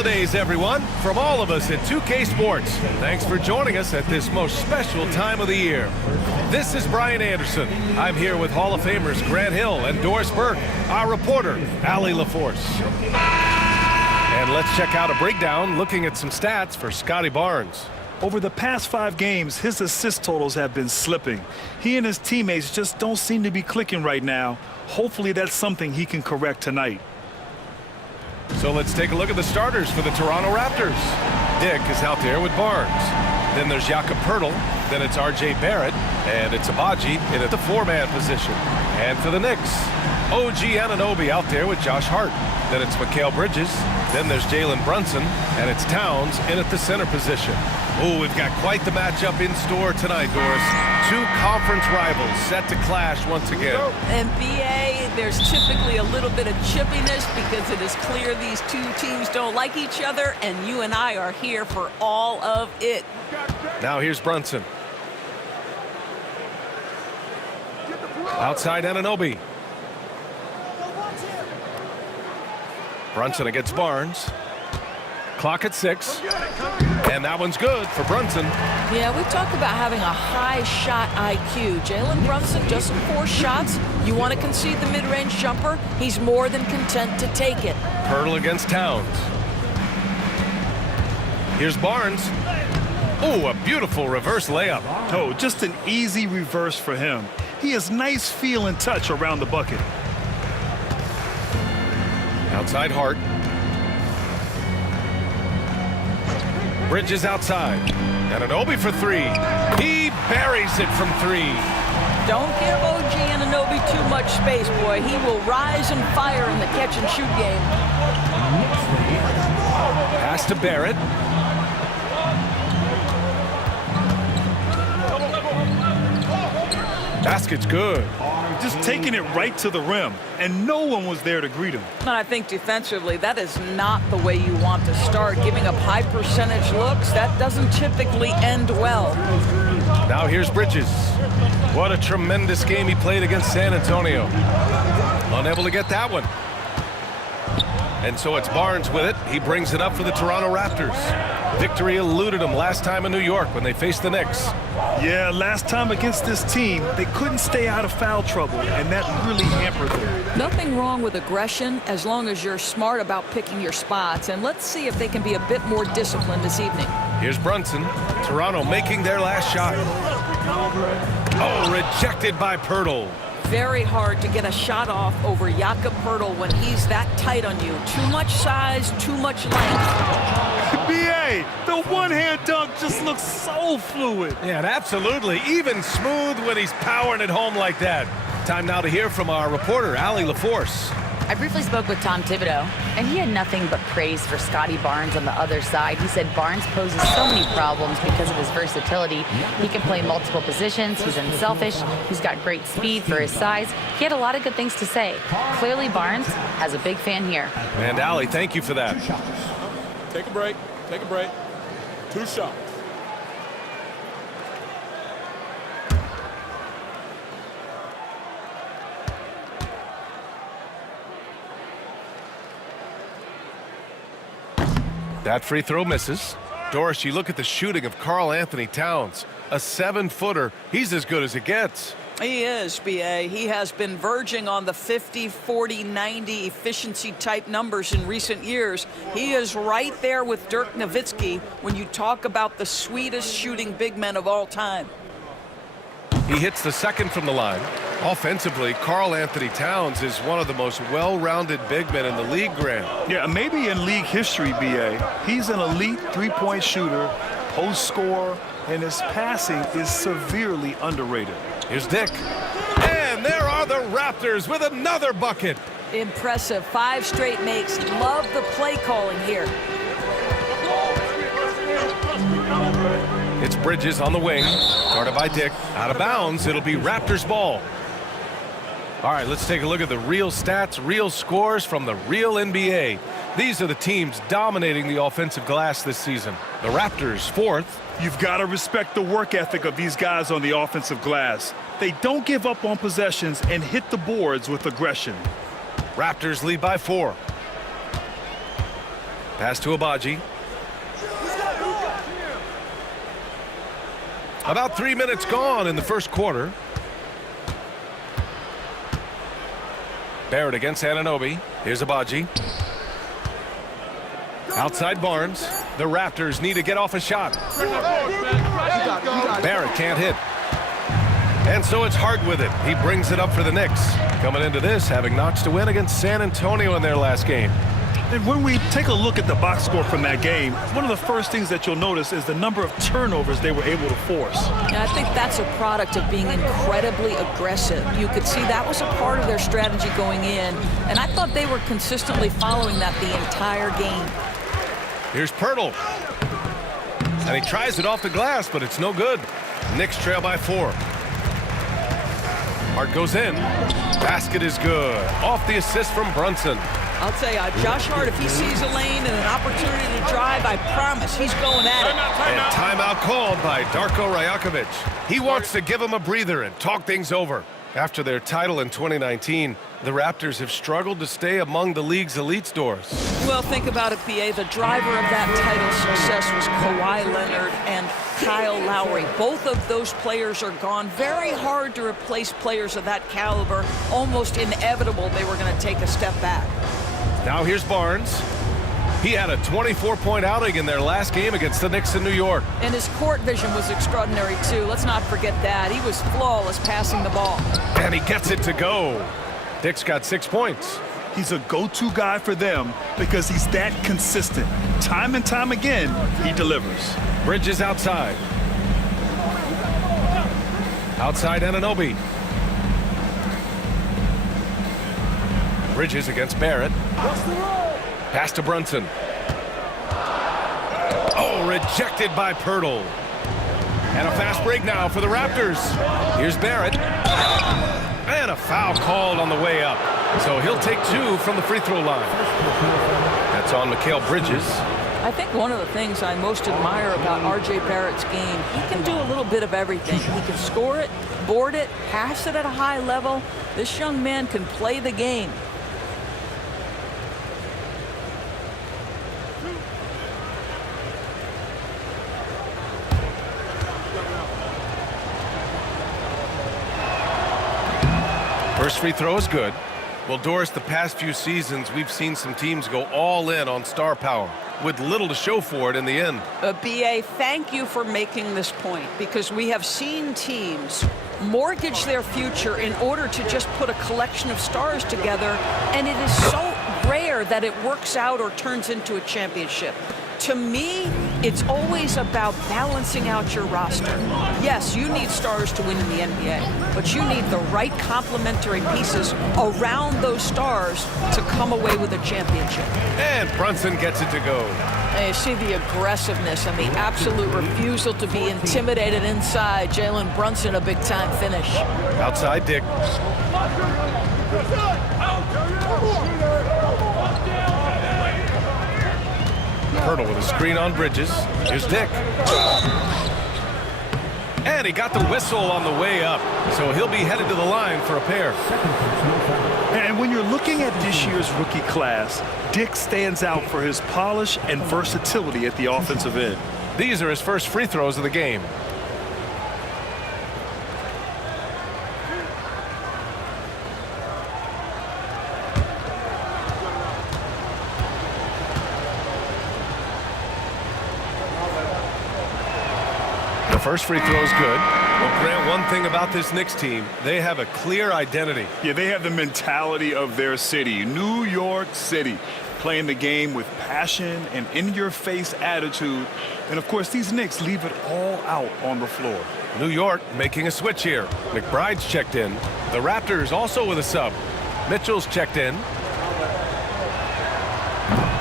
holidays, everyone, from all of us at 2K Sports. Thanks for joining us at this most special time of the year. This is Brian Anderson. I'm here with Hall of Famers Grant Hill and Doris Burke, our reporter, Allie LaForce. And let's check out a breakdown looking at some stats for Scotty Barnes. Over the past 5 games, his assist totals have been slipping. He and his teammates just don't seem to be clicking right now. Hopefully that's something he can correct tonight. So let's take a look at the starters for the Toronto Raptors. Dick is out there with Barnes. Then there's Jakob Poeltl. Then it's R.J. Barrett. And it's Abaji in at the 4-man position. And for the Knicks, OG Anunoby out there with Josh Hart. Then it's Mikal Bridges. Then there's Jalen Brunson. And it's Towns in at the center position. Oh, we've got quite the matchup in store tonight, Doris. 2 conference rivals set to clash once again. And BA, there's typically a little bit of chippiness because it is clear these 2 teams don't like each other, and you and I are here for all of it. Now here's Brunson. Outside Anunoby. Brunson against Barnes. Clock at 6. And that one's good for Brunson. Yeah, we talked about having a high shot IQ. Jalen Brunson, just 4 shots. You want to concede the mid-range jumper, he's more than content to take it. Poeltl against Towns. Here's Barnes. Oh, a beautiful reverse layup. Oh, just an easy reverse for him. He has nice feel and touch around the bucket. Outside Hart. Bridges outside. Anunoby for 3. He buries it from 3. Don't give OG Anunoby too much space, boy. He will rise and fire in the catch-and-shoot game. Pass to Barrett. Basket's good. Just taking it right to the rim, and no one was there to greet him. And I think defensively, that is not the way you want to start. Giving up high percentage looks, that doesn't typically end well. Now here's Bridges. What a tremendous game he played against San Antonio. Unable to get that one. And so it's Barnes with it. He brings it up for the Toronto Raptors. Victory eluded them last time in New York when they faced the Knicks. Yeah, last time against this team, they couldn't stay out of foul trouble, and that really hampered them. Nothing wrong with aggression as long as you're smart about picking your spots. And let's see if they can be a bit more disciplined this evening. Here's Brunson. Toronto making their last shot. Oh, rejected by Poeltl. Very hard to get a shot off over Jakob Poeltl when he's that tight on you. Too much size, too much length. B.A., the one-hand dunk just looks so fluid. Yeah, and absolutely. Even smooth when he's powering it home like that. Time now to hear from our reporter, Allie LaForce. I briefly spoke with Tom Thibodeau, and he had nothing but praise for Scotty Barnes on the other side. He said Barnes poses so many problems because of his versatility. He can play multiple positions. He's unselfish. He's got great speed for his size. He had a lot of good things to say. Clearly, Barnes has a big fan here. And Allie, thank you for that. Take a break. Take a break. 2 shots. That free throw misses. Doris, you look at the shooting of Karl Anthony Towns. A 7-footer. He's as good as it gets. He is, B.A. He has been verging on the 50, 40, 90 efficiency type numbers in recent years. He is right there with Dirk Nowitzki when you talk about the sweetest shooting big men of all time. He hits the second from the line. Offensively, Karl Anthony Towns is one of the most well-rounded big men in the league, Grant. Yeah, maybe in league history, B.A. He's an elite 3-point shooter, post scorer, and his passing is severely underrated. Here's Dick. And there are the Raptors with another bucket. Impressive. 5 straight makes. Love the play calling here. It's Bridges on the wing. Guarded by Dick. Out of bounds. It'll be Raptors ball. All right, let's take a look at the real stats, real scores from the real NBA. These are the teams dominating the offensive glass this season. The Raptors, 4th. You've got to respect the work ethic of these guys on the offensive glass. They don't give up on possessions and hit the boards with aggression. Raptors lead by 4. Pass to Abaji. About 3 minutes gone in the first quarter. Barrett against Anunoby. Here's Abaji. Outside Barnes. The Raptors need to get off a shot. Barrett can't hit. And so it's Hart with it. He brings it up for the Knicks. Coming into this, having notched a win against San Antonio in their last game. And when we take a look at the box score from that game, one of the first things that you'll notice is the number of turnovers they were able to force. Yeah, I think that's a product of being incredibly aggressive. You could see that was a part of their strategy going in, and I thought they were consistently following that the entire game. Here's Pirtle. And he tries it off the glass, but it's no good. Knicks trail by 4. Hart goes in. Basket is good. Off the assist from Brunson. I'll tell you, Josh Hart, if he sees a lane and an opportunity to drive, I promise he's going at it. And timeout called by Darko Rajakovic. He wants to give him a breather and talk things over. After their title in 2019, the Raptors have struggled to stay among the league's elite stars. Well, think about it, PA. The driver of that title success was Kawhi Leonard and Kyle Lowry. Both of those players are gone. Very hard to replace players of that caliber. Almost inevitable they were going to take a step back. Now here's Barnes. He had a 24-point outing in their last game against the Knicks in New York. And his court vision was extraordinary, too. Let's not forget that. He was flawless passing the ball. And he gets it to go. Dick's got 6 points. He's a go-to guy for them because he's that consistent. Time and time again, he delivers. Bridges outside. Outside Anunoby. Bridges against Barrett. Pass to Brunson. Oh, rejected by Pirtle. And a fast break now for the Raptors. Here's Barrett. And a foul called on the way up. So he'll take 2 from the free throw line. That's on Mikal Bridges. I think one of the things I most admire about R.J. Barrett's game, he can do a little bit of everything. He can score it, board it, pass it at a high level. This young man can play the game. First free throw is good. Well, Doris, the past few seasons, we've seen some teams go all in on star power with little to show for it in the end. B.A., thank you for making this point, because we have seen teams mortgage their future in order to just put a collection of stars together, and it is so rare that it works out or turns into a championship. To me, it's always about balancing out your roster. Yes, you need stars to win in the NBA, but you need the right complementary pieces around those stars to come away with a championship. And Brunson gets it to go. And you see the aggressiveness and the absolute refusal to be intimidated inside. Jalen Brunson, a big-time finish. Outside Dick. Pirtle with a screen on Bridges. Here's Dick. And he got the whistle on the way up. So he'll be headed to the line for a pair. And when you're looking at this year's rookie class, Dick stands out for his polish and versatility at the offensive end. These are his first free throws of the game. First free throw is good. Well, Grant, one thing about this Knicks team, they have a clear identity. Yeah, they have the mentality of their city, New York City, playing the game with passion and in-your-face attitude. And, of course, these Knicks leave it all out on the floor. New York making a switch here. McBride's checked in. The Raptors also with a sub. Mitchell's checked in.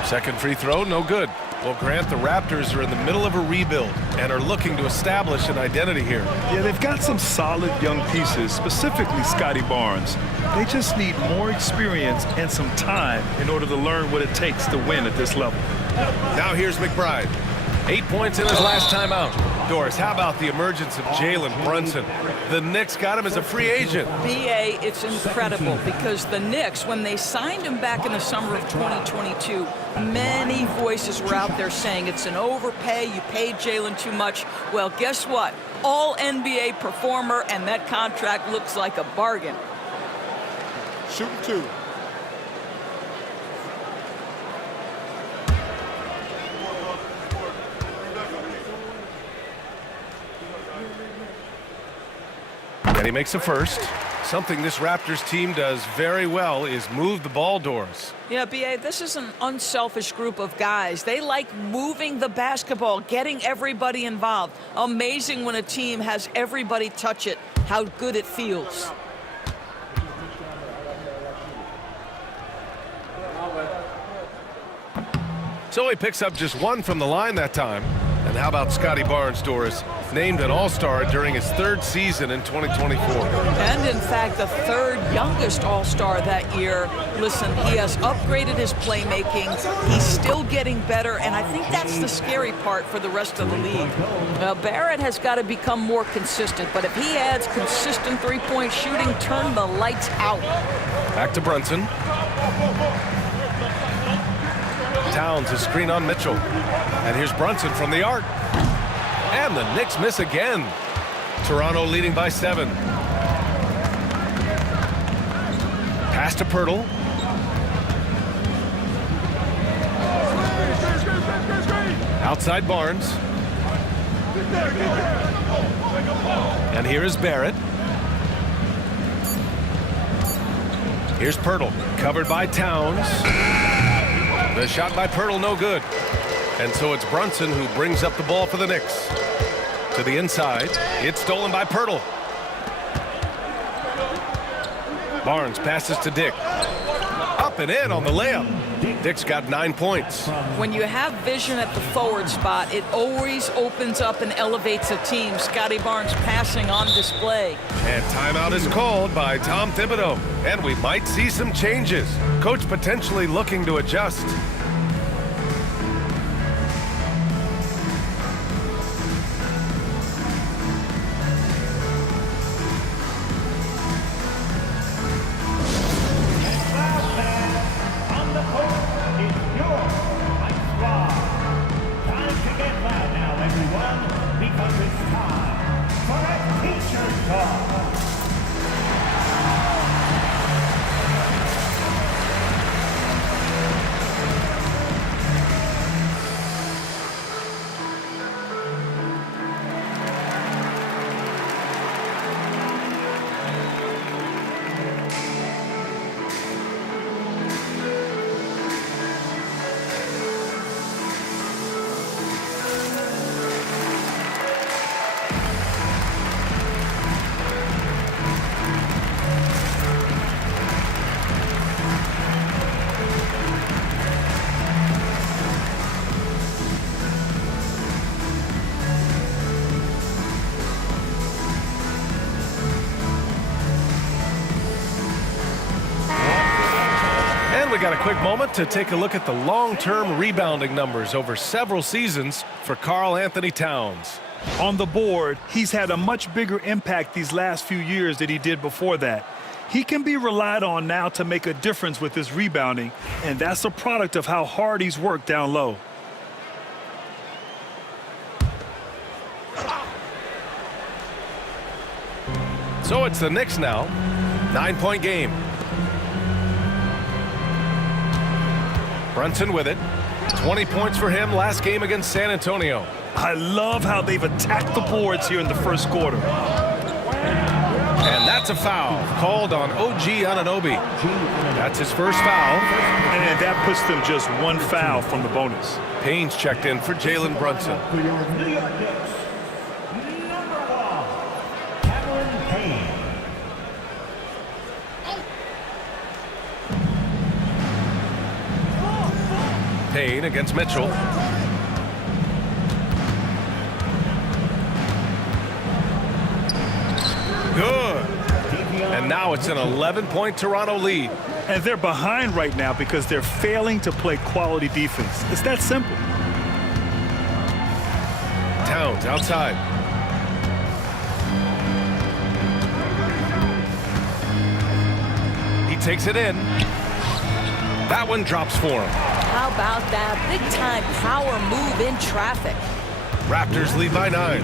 Second free throw, no good. Well, Grant, the Raptors are in the middle of a rebuild and are looking to establish an identity here. Yeah, they've got some solid young pieces, specifically Scotty Barnes. They just need more experience and some time in order to learn what it takes to win at this level. Now here's McBride. 8 points in his last time out. Doris, how about the emergence of Jalen Brunson? The Knicks got him as a free agent. BA, it's incredible because the Knicks, when they signed him back in the summer of 2022, many voices were out there saying it's an overpay, you paid Jalen too much. Well, guess what? All NBA performer, and that contract looks like a bargain. Shooting 2. And he makes a first. Something this Raptors team does very well is move the ball, Doris. Yeah, B.A., this is an unselfish group of guys. They like moving the basketball, getting everybody involved. Amazing when a team has everybody touch it, how good it feels. So he picks up just 1 from the line that time. And how about Scotty Barnes, Doris? Named an All-Star during his 3rd season in 2024. And in fact, the 3rd youngest All-Star that year. Listen, he has upgraded his playmaking. He's still getting better, and I think that's the scary part for the rest of the league. Now, Barrett has got to become more consistent, but if he adds consistent three-point shooting, turn the lights out. Back to Brunson. Towns is screen on Mitchell. And here's Brunson from the arc. And the Knicks miss again. Toronto leading by 7. Pass to Pirtle. Outside Barnes. And here is Barrett. Here's Pirtle, covered by Towns. The shot by Pirtle, no good. And so it's Brunson who brings up the ball for the Knicks. To the inside, it's stolen by Pirtle. Barnes passes to Dick. Up and in on the layup. Dick's got 9 points. When you have vision at the forward spot, it always opens up and elevates a team. Scotty Barnes passing on display. And timeout is called by Tom Thibodeau. And we might see some changes. Coach potentially looking to adjust. We got a quick moment to take a look at the long-term rebounding numbers over several seasons for Karl Anthony Towns. On the board, he's had a much bigger impact these last few years than he did before that. He can be relied on now to make a difference with his rebounding, and that's a product of how hard he's worked down low. So it's the Knicks now. 9-point game. Brunson with it. 20 points for him last game against San Antonio. I love how they've attacked the boards here in the first quarter. And that's a foul called on OG Anunoby. That's his first foul. And that puts them just 1 foul from the bonus. Payne's checked in for Jalen Brunson. Payne against Mitchell. Good. And now it's an 11-point Toronto lead. And they're behind right now because they're failing to play quality defense. It's that simple. Towns outside. He takes it in. That one drops for him. How about that big-time power move in traffic? Raptors lead by 9.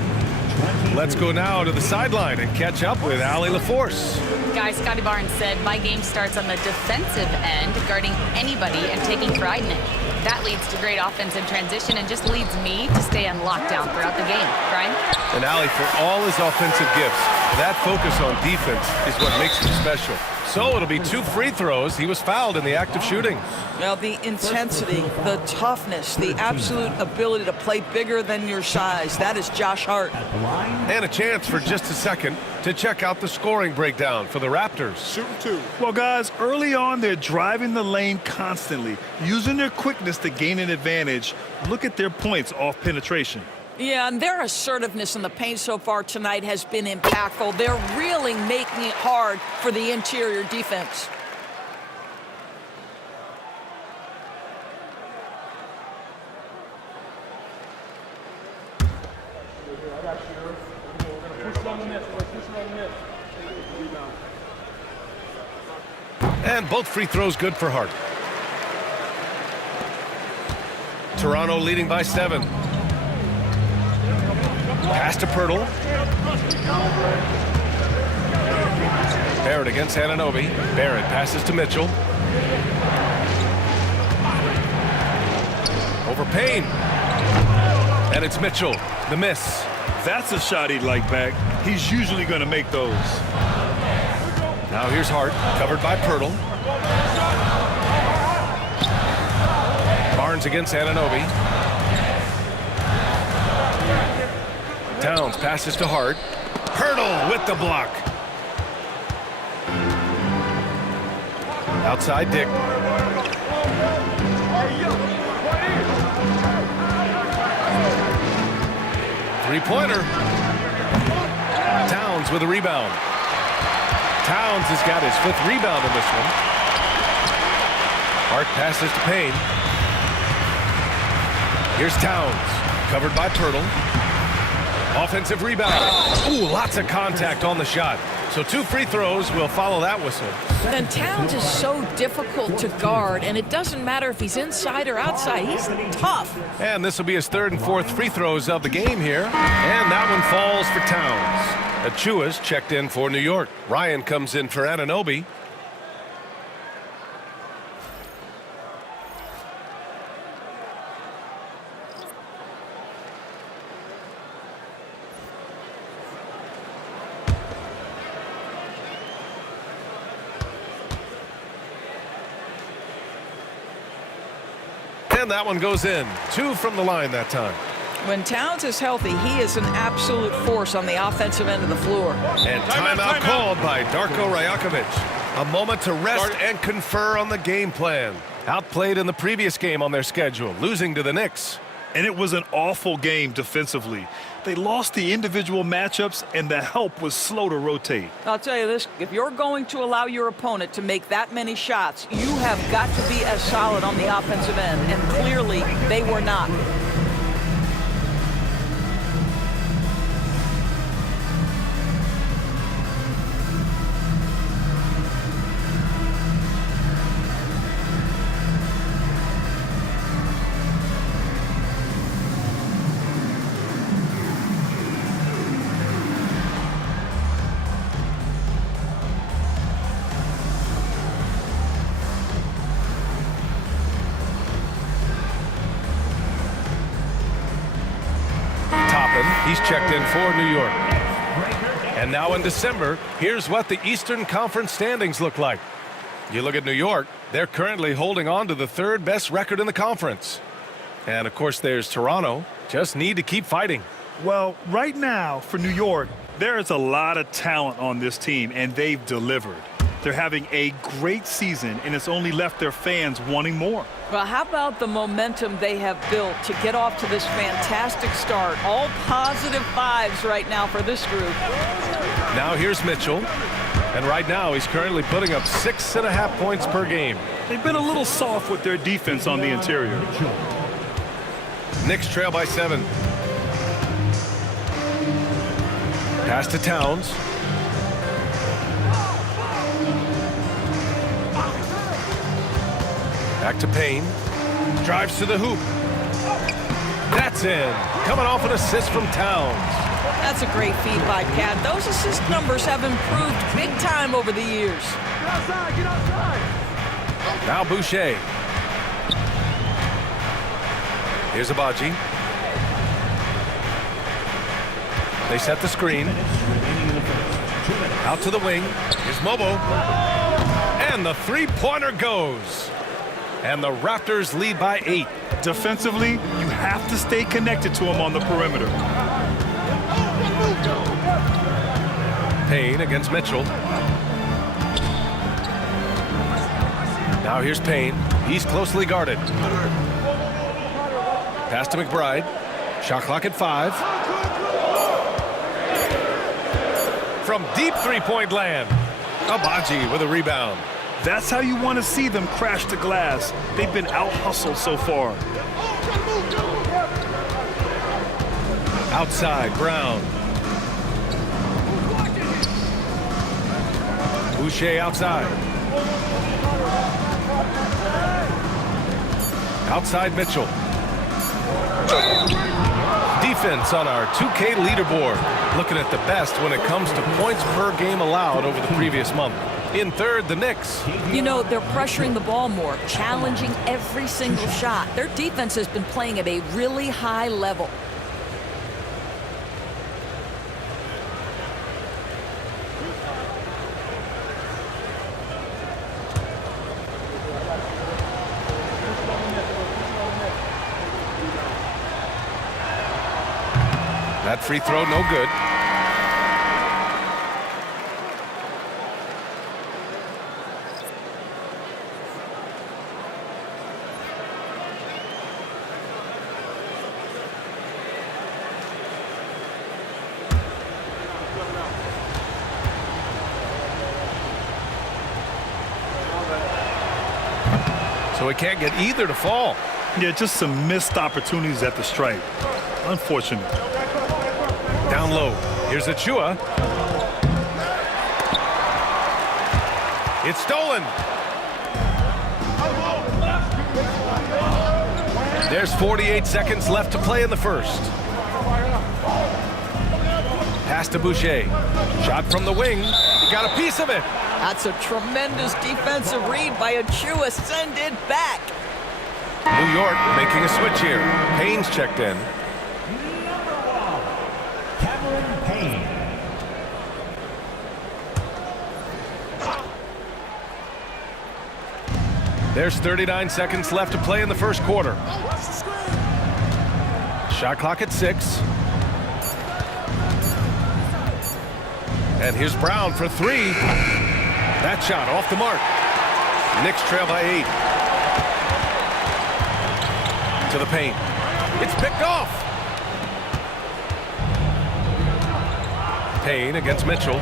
Let's go now to the sideline and catch up with Allie LaForce. Guys, Scotty Barnes said, my game starts on the defensive end, guarding anybody and taking pride in it. That leads to great offensive transition and just leads me to stay on lockdown throughout the game. Brian? And Allie, for all his offensive gifts, that focus on defense is what makes him special. So it'll be 2 free throws. He was fouled in the act of shooting. Well, the intensity, the toughness, the absolute ability to play bigger than your size, that is Josh Hart. And a chance for just a second to check out the scoring breakdown for the Raptors. Shooting 2. Well, guys, early on, they're driving the lane constantly, using their quickness to gain an advantage. Look at their points off penetration. Yeah, and their assertiveness in the paint so far tonight has been impactful. They're really making it hard for the interior defense. And both free throws good for Hart. Toronto leading by 7. Pass to Pirtle. Barrett against Anunoby. Barrett passes to Mitchell. Over Payne. And it's Mitchell. The miss. That's a shot he'd like back. He's usually going to make those. Now here's Hart, covered by Pirtle. Barnes against Anunoby. Towns passes to Hart. Pirtle with the block. Outside Dick. Three-pointer. Towns with a rebound. Towns has got his 5th rebound in this one. Hart passes to Payne. Here's Towns, covered by Pirtle. Offensive rebound. Ooh, lots of contact on the shot. So 2 free throws will follow that whistle. And Towns is so difficult to guard, and it doesn't matter if he's inside or outside. He's tough. And this will be his 3rd and 4th free throws of the game here. And that one falls for Towns. Achua's checked in for New York. Ryan comes in for Anunoby. And that one goes in. 2 from the line that time. When Towns is healthy, he is an absolute force on the offensive end of the floor. And timeout called by Darko Rajakovic. A moment to rest and confer on the game plan. Outplayed in the previous game on their schedule, losing to the Knicks. And it was an awful game defensively. They lost the individual matchups, and the help was slow to rotate. I'll tell you this, if you're going to allow your opponent to make that many shots, you have got to be as solid on the offensive end, and clearly they were not. He's checked in for New York. And now in December, here's what the Eastern Conference standings look like. You look at New York, they're currently holding on to the 3rd best record in the conference. And of course there's Toronto. Just need to keep fighting. Well, right now for New York, there is a lot of talent on this team, and they've delivered. They're having a great season, and it's only left their fans wanting more. Well, how about the momentum they have built to get off to this fantastic start? All positive vibes right now for this group. Now here's Mitchell. And right now he's currently putting up 6.5 points per game. They've been a little soft with their defense on the interior. Knicks trail by 7. Pass to Towns. Back to Payne. Drives to the hoop. That's in. Coming off an assist from Towns. That's a great feed by Cat. Those assist numbers have improved big time over the years. Get outside, get outside. Now Boucher. Here's Abaji. They set the screen. Out to the wing. Here's Mobo. And the three-pointer goes. And the Raptors lead by 8. Defensively, you have to stay connected to him on the perimeter. Payne against Mitchell. Now here's Payne. He's closely guarded. Pass to McBride. Shot clock at 5. From deep three-point land. Abaji with a rebound. That's how you want to see them crash the glass. They've been out-hustled so far. Outside, Brown. Boucher outside. Outside Mitchell. Defense on our 2K leaderboard. Looking at the best when it comes to points per game allowed over the previous month. In third, the Knicks. You know, they're pressuring the ball more, challenging every single shot. Their defense has been playing at a really high level. That free throw, no good. So he can't get either to fall. Yeah, just some missed opportunities at the stripe. Unfortunate. Down low. Here's Achua. It's stolen. There's 48 seconds left to play in the first. Pass to Boucher. Shot from the wing. He got a piece of it. That's a tremendous defensive read by Achua. Send it back. New York making a switch here. Payne's checked in. There's 39 seconds left to play in the first quarter. Shot clock at 6. And here's Brown for 3. That shot off the mark. Knicks trail by 8. To the paint. It's picked off. Payne against Mitchell.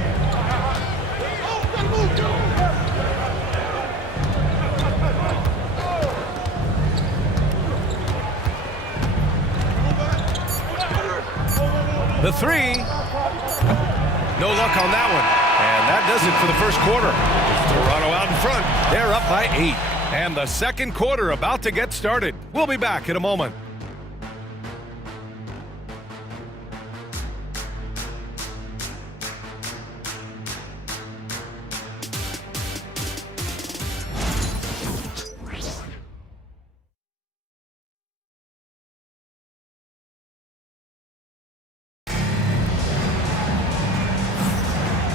The 3. No luck on that one. And that does it for the first quarter. Toronto out in front. They're up by 8. And the second quarter about to get started. We'll be back in a moment.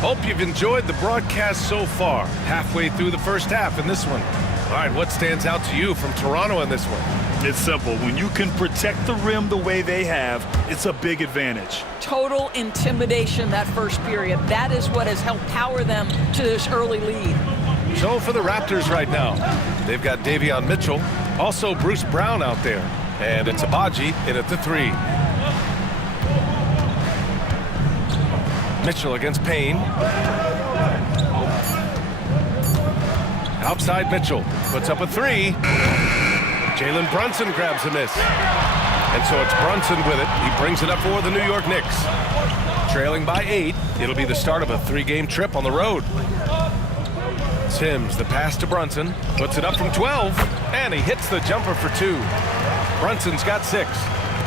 Hope you've enjoyed the broadcast so far. Halfway through the first half in this one. All right, what stands out to you from Toronto in this one? It's simple. When you can protect the rim the way they have, it's a big advantage. Total intimidation that first period. That is what has helped power them to this early lead. So for the Raptors right now, they've got Davion Mitchell, also Bruce Brown out there, and it's Abaji in at the 3. Mitchell against Payne. Outside Mitchell puts up a 3. Jalen Brunson grabs a miss. And so it's Brunson with it. He brings it up for the New York Knicks. Trailing by 8, it'll be the start of a 3-game trip on the road. Sims, the pass to Brunson, puts it up from 12, and he hits the jumper for 2. Brunson's got 6.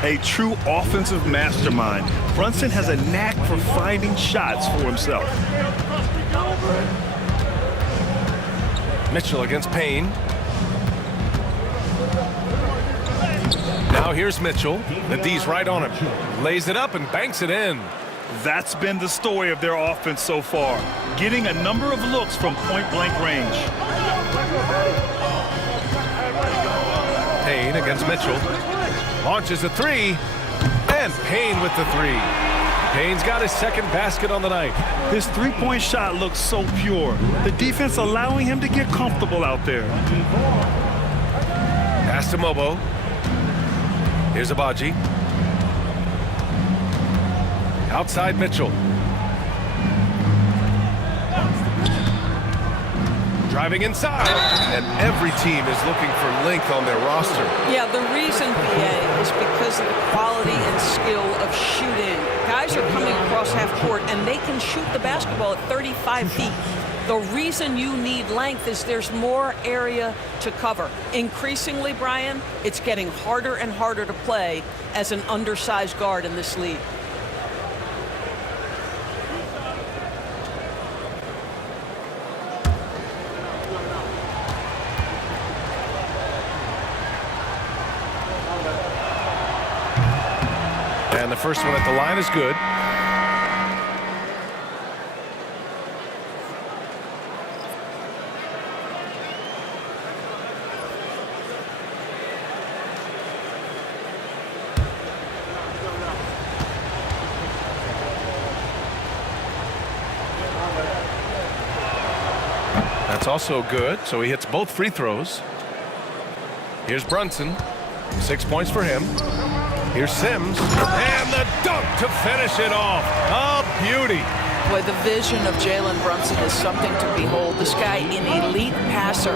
A true offensive mastermind. Brunson has a knack for finding shots for himself. Mitchell against Payne. Now here's Mitchell. The D's right on him. Lays it up and banks it in. That's been the story of their offense so far, getting a number of looks from point-blank range. Payne against Mitchell. Launches a 3, and Payne with the 3. Payne's got his second basket on the night. His three-point shot looks so pure. The defense allowing him to get comfortable out there. Pass to Mobo. Here's Abaji. Outside Mitchell. Driving inside, and every team is looking for length on their roster. Yeah, the reason, PA, is because of the quality and skill of shooting. Guys are coming across half court, and they can shoot the basketball at 35 feet. The reason you need length is there's more area to cover. Increasingly, Brian, it's getting harder and harder to play as an undersized guard in this league. And the first one at the line is good. That's also good, so he hits both free throws. Here's Brunson, 6 points for him. Here's Sims, and the dunk to finish it off. A beauty. Boy, the vision of Jalen Brunson is something to behold. This guy, an elite passer.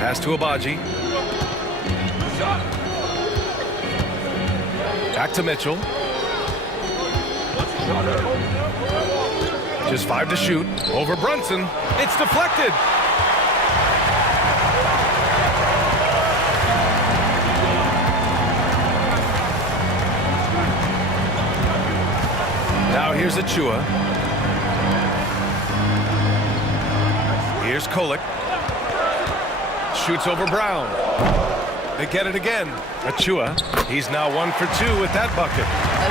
Pass to Abaji. Back to Mitchell. Just 5 to shoot. Over Brunson. It's deflected. Now here's Achua. Here's Kolek. Shoots over Brown. They get it again. Achua, he's now 1 for 2 with that bucket.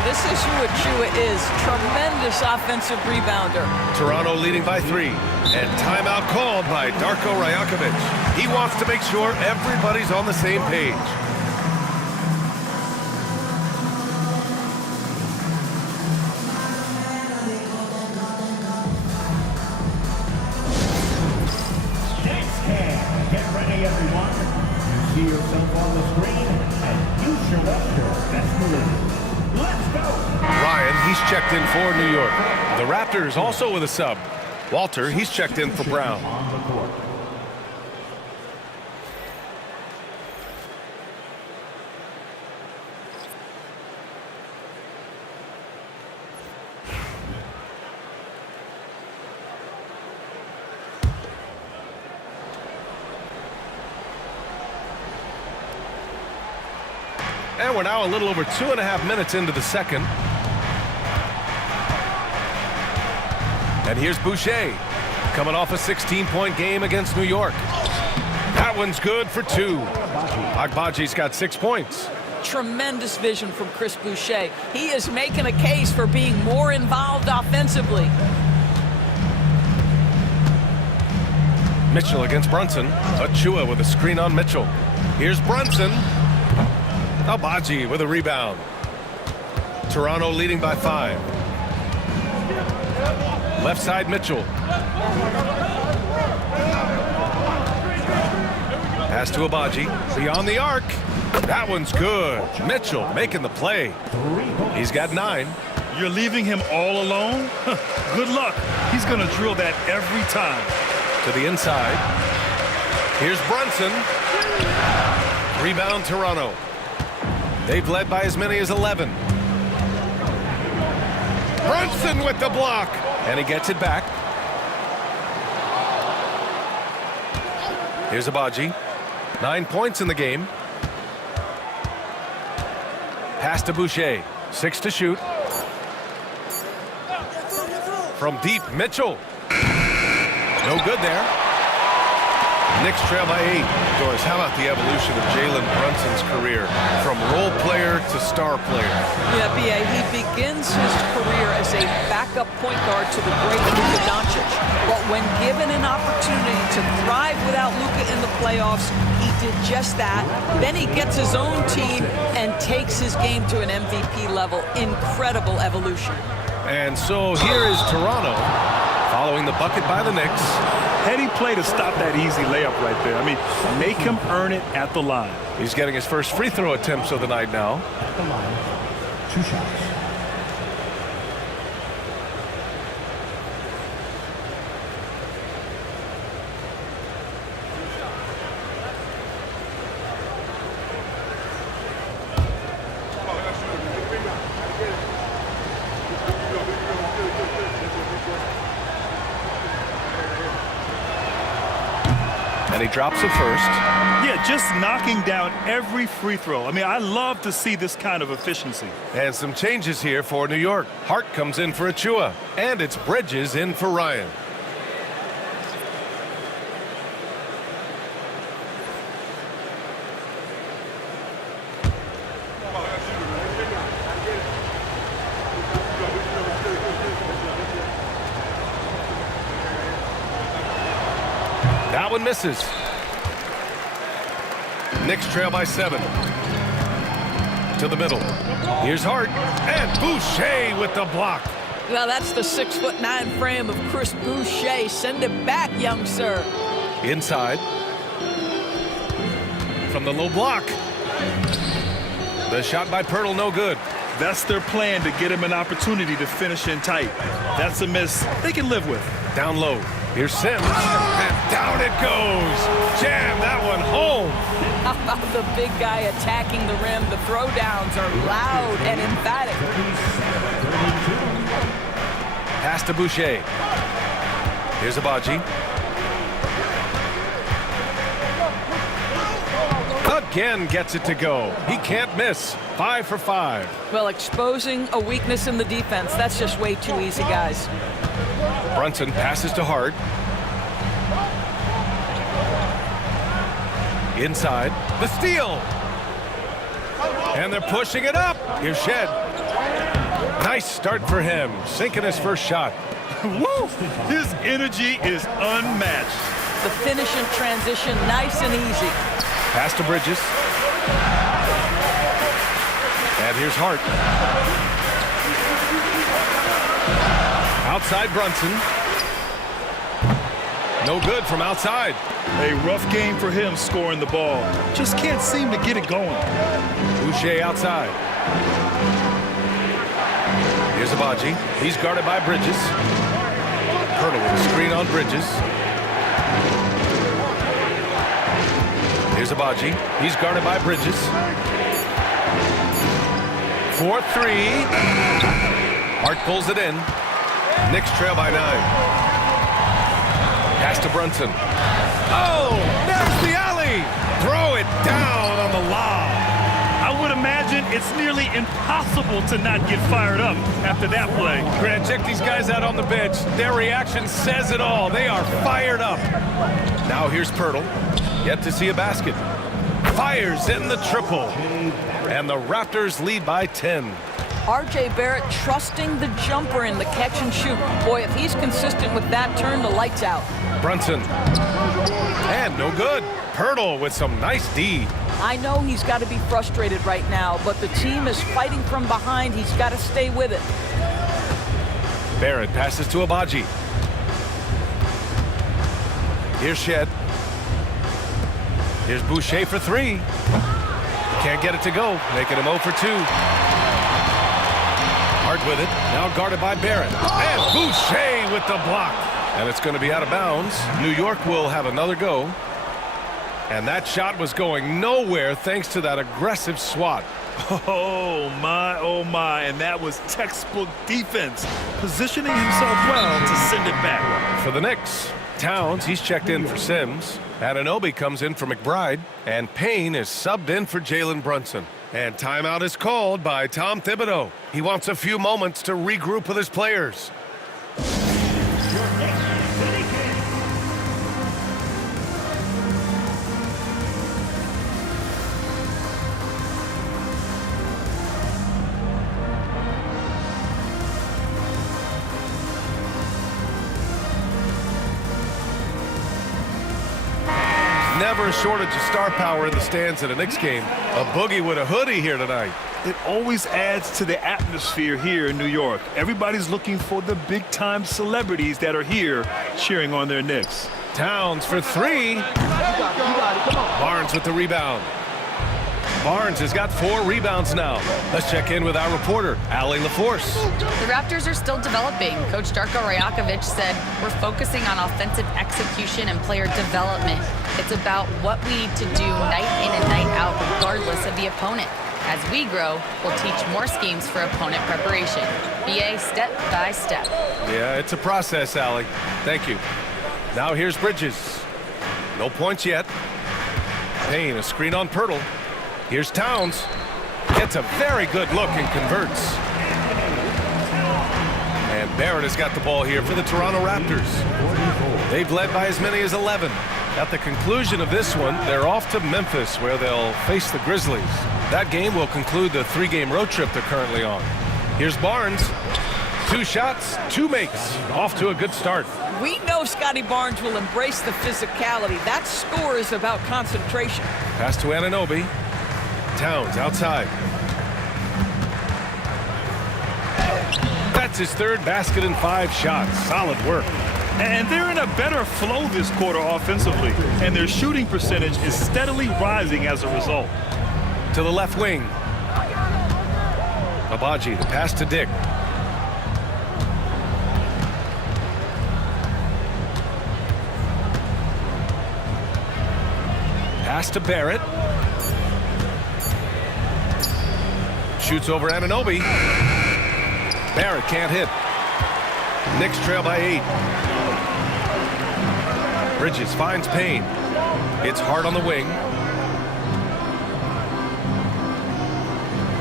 This is who Achua is. Tremendous offensive rebounder. Toronto leading by 3. And timeout called by Darko Rajakovic. He wants to make sure everybody's on the same page. Get ready, everyone. You see yourself on the screen and you show up your best move. Let's go. Ryan, he's checked in for New York. The Raptors also with a sub. Walter, he's checked in for Brown. On the court. And we're now a little over 2.5 minutes into the second. And here's Boucher, coming off a 16-point game against New York. That one's good for 2. Agbaji's got 6 points. Tremendous vision from Chris Boucher. He is making a case for being more involved offensively. Mitchell against Brunson. Achua with a screen on Mitchell. Here's Brunson. Abaji with a rebound. Toronto leading by 5. Left side Mitchell. Pass to Abaji. Beyond the arc. That one's good. Mitchell making the play. He's got 9. You're leaving him all alone? Good luck. He's going to drill that every time. To the inside. Here's Brunson. Rebound Toronto. They've led by as many as 11. Brunson with the block. And he gets it back. Here's Abaji. 9 points in the game. Pass to Boucher. 6 to shoot. From deep, Mitchell. No good there. Knicks trail by 8. Doris, how about the evolution of Jalen Brunson's career from role player to star player? Yeah, B.A., he begins his career as a backup point guard to the great Luka Doncic. But when given an opportunity to thrive without Luka in the playoffs, he did just that. Then he gets his own team and takes his game to an MVP level. Incredible evolution. And so here is Toronto following the bucket by the Knicks. Heady play to stop that easy layup right there. I mean, make him earn it at the line. He's getting his first free throw attempts of the night now. At the line, 2 shots. And he drops it first. Yeah, just knocking down every free throw. I mean, I love to see this kind of efficiency. And some changes here for New York. Hart comes in for Achua. And it's Bridges in for Ryan. That one misses. Knicks trail by 7. To the middle. Here's Hart. And Boucher with the block. Well, that's the 6'9" frame of Chris Boucher. Send it back, young sir. Inside. From the low block. The shot by Pirtle, no good. That's their plan, to get him an opportunity to finish in tight. That's a miss they can live with. Down low. Here's Sims. And down it goes. Jam that one home. How about the big guy attacking the rim? The throwdowns are loud and emphatic. Pass to Boucher. Here's Abaji. Again gets it to go. He can't miss. 5 for 5. Well, exposing a weakness in the defense, that's just way too easy, guys. Brunson passes to Hart. Inside. The steal. And they're pushing it up. Here's Shed. Nice start for him. Sinking his first shot. Woo! His energy is unmatched. The finish in transition, nice and easy. Pass to Bridges. And here's Hart. Outside Brunson. No good from outside. A rough game for him scoring the ball. Just can't seem to get it going. Boucher outside. Here's Abaji. He's guarded by Bridges. Pirtle with a screen on Bridges. Here's Abaji. He's guarded by Bridges. 4-3. Hart pulls it in. Knicks trail by 9. Pass to Brunson. Oh, there's the alley. Throw it down on the lob. I would imagine it's nearly impossible to not get fired up after that play. Grant, check these guys out on the bench. Their reaction says it all. They are fired up. Now here's Pirtle. Yet to see a basket. Fires in the triple. And the Raptors lead by 10. R.J. Barrett trusting the jumper in the catch and shoot. Boy, if he's consistent with that, turn the lights out. Brunson. And no good. Pirtle with some nice D. I know he's got to be frustrated right now, but the team is fighting from behind. He's got to stay with it. Barrett passes to Abaji. Here's Shed. Here's Boucher for 3. Can't get it to go, making him 0 for 2. Hart with it, now guarded by Barrett. And Boucher with the block. And it's going to be out of bounds. New York will have another go. And that shot was going nowhere thanks to that aggressive swat. Oh my, and that was textbook defense, positioning himself well to send it back. For the Knicks, Towns, he's checked in for Sims. Anunoby comes in for McBride. And Payne is subbed in for Jalen Brunson. And timeout is called by Tom Thibodeau. He wants a few moments to regroup with his players. Never a shortage of star power in the stands at a Knicks game. A boogie with a hoodie here tonight. It always adds to the atmosphere here in New York. Everybody's looking for the big-time celebrities that are here cheering on their Knicks. Towns for three. Barnes with the rebound. Barnes has got 4 rebounds now. Let's check in with our reporter, Allie LaForce. The Raptors are still developing. Coach Darko Rajakovic said, we're focusing on offensive execution and player development. It's about what we need to do night in and night out, regardless of the opponent. As we grow, we'll teach more schemes for opponent preparation. BA step by step. Yeah, it's a process, Allie. Thank you. Now here's Bridges. No points yet. Payne, a screen on Pirtle. Here's Towns. Gets a very good look and converts. And Barrett has got the ball here for the Toronto Raptors. They've led by as many as 11. At the conclusion of this one, they're off to Memphis, where they'll face the Grizzlies. That game will conclude the 3-game road trip they're currently on. Here's Barnes. 2 shots, 2 makes. Off to a good start. We know Scotty Barnes will embrace the physicality. That score is about concentration. Pass to Anunoby. Towns outside. That's his 3rd basket in 5 shots. Solid work. And they're in a better flow this quarter offensively, and their shooting percentage is steadily rising as a result. To the left wing. Abaji, the pass to Dick. Pass to Barrett. Shoots over Anunoby. Barrett can't hit. Knicks trail by 8. Bridges finds Payne. It's hard on the wing.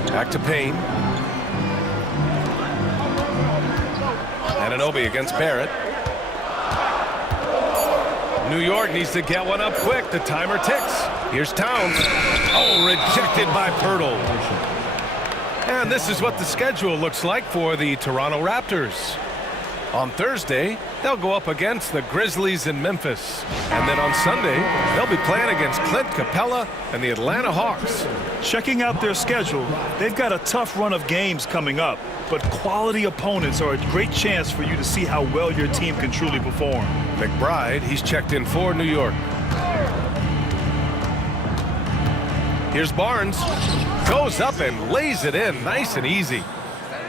Back to Payne. Anunoby against Barrett. New York needs to get one up quick. The timer ticks. Here's Towns. Oh, rejected by Pirtle. And this is what the schedule looks like for the Toronto Raptors. On Thursday, they'll go up against the Grizzlies in Memphis. And then on Sunday, they'll be playing against Clint Capella and the Atlanta Hawks. Checking out their schedule, they've got a tough run of games coming up, but quality opponents are a great chance for you to see how well your team can truly perform. McBride, he's checked in for New York. Here's Barnes. Goes up and lays it in nice and easy.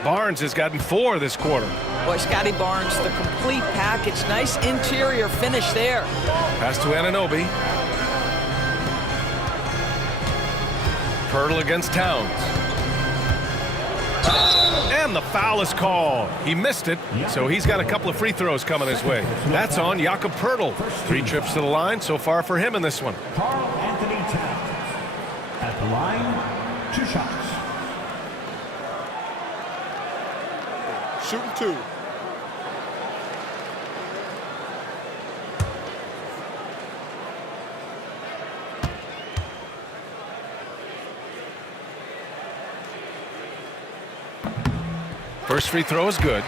Barnes has gotten 4 this quarter. Boy, Scotty Barnes, the complete package. Nice interior finish there. Pass to Anunoby. Pirtle against Towns. And the foul is called. He missed it, so he's got a couple of free throws coming his way. That's on Jakob Pirtle. 3 trips to the line so far for him in this one. Karl Anthony Towns. At the line, 2 shots. Shooting 2. First free throw is good.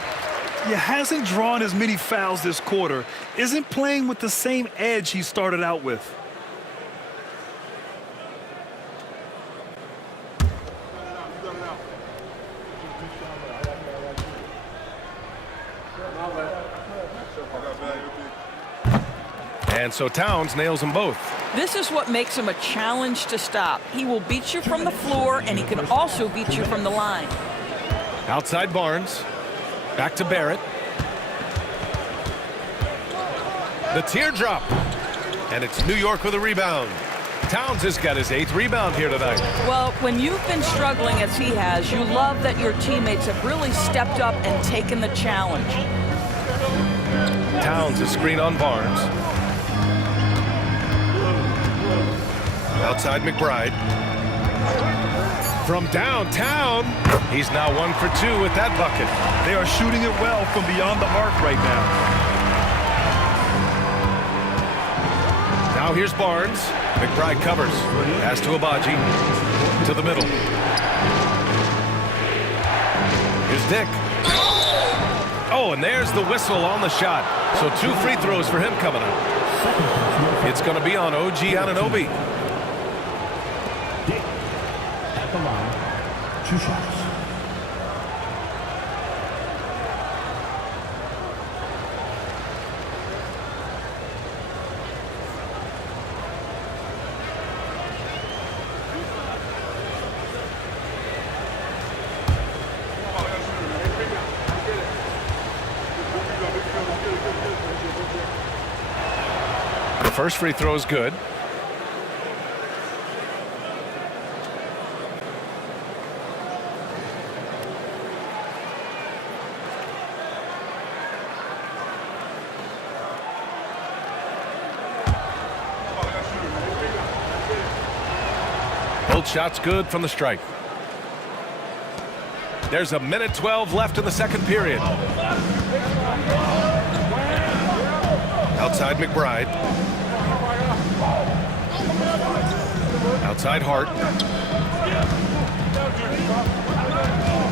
He hasn't drawn as many fouls this quarter, isn't playing with the same edge he started out with. And so Towns nails them both. This is what makes him a challenge to stop. He will beat you from the floor, and he can also beat you from the line. Outside Barnes. Back to Barrett. The teardrop. And it's New York with a rebound. Towns has got his 8th rebound here tonight. Well, when you've been struggling as he has, you love that your teammates have really stepped up and taken the challenge. Towns is screen on Barnes. Outside McBride. From downtown, he's now 1 for 2 with that bucket. They are shooting it well from beyond the arc right now. Now here's Barnes. McBride covers. Pass to Abaji. To the middle. Here's Dick. Oh, and there's the whistle on the shot. So 2 free throws for him coming up. It's going to be on OG Anunoby. Dick at the line. 2 shots. The first free throw is good. Both shots good from the strike. There's a minute 12 left in the second period. Outside McBride. Outside Hart.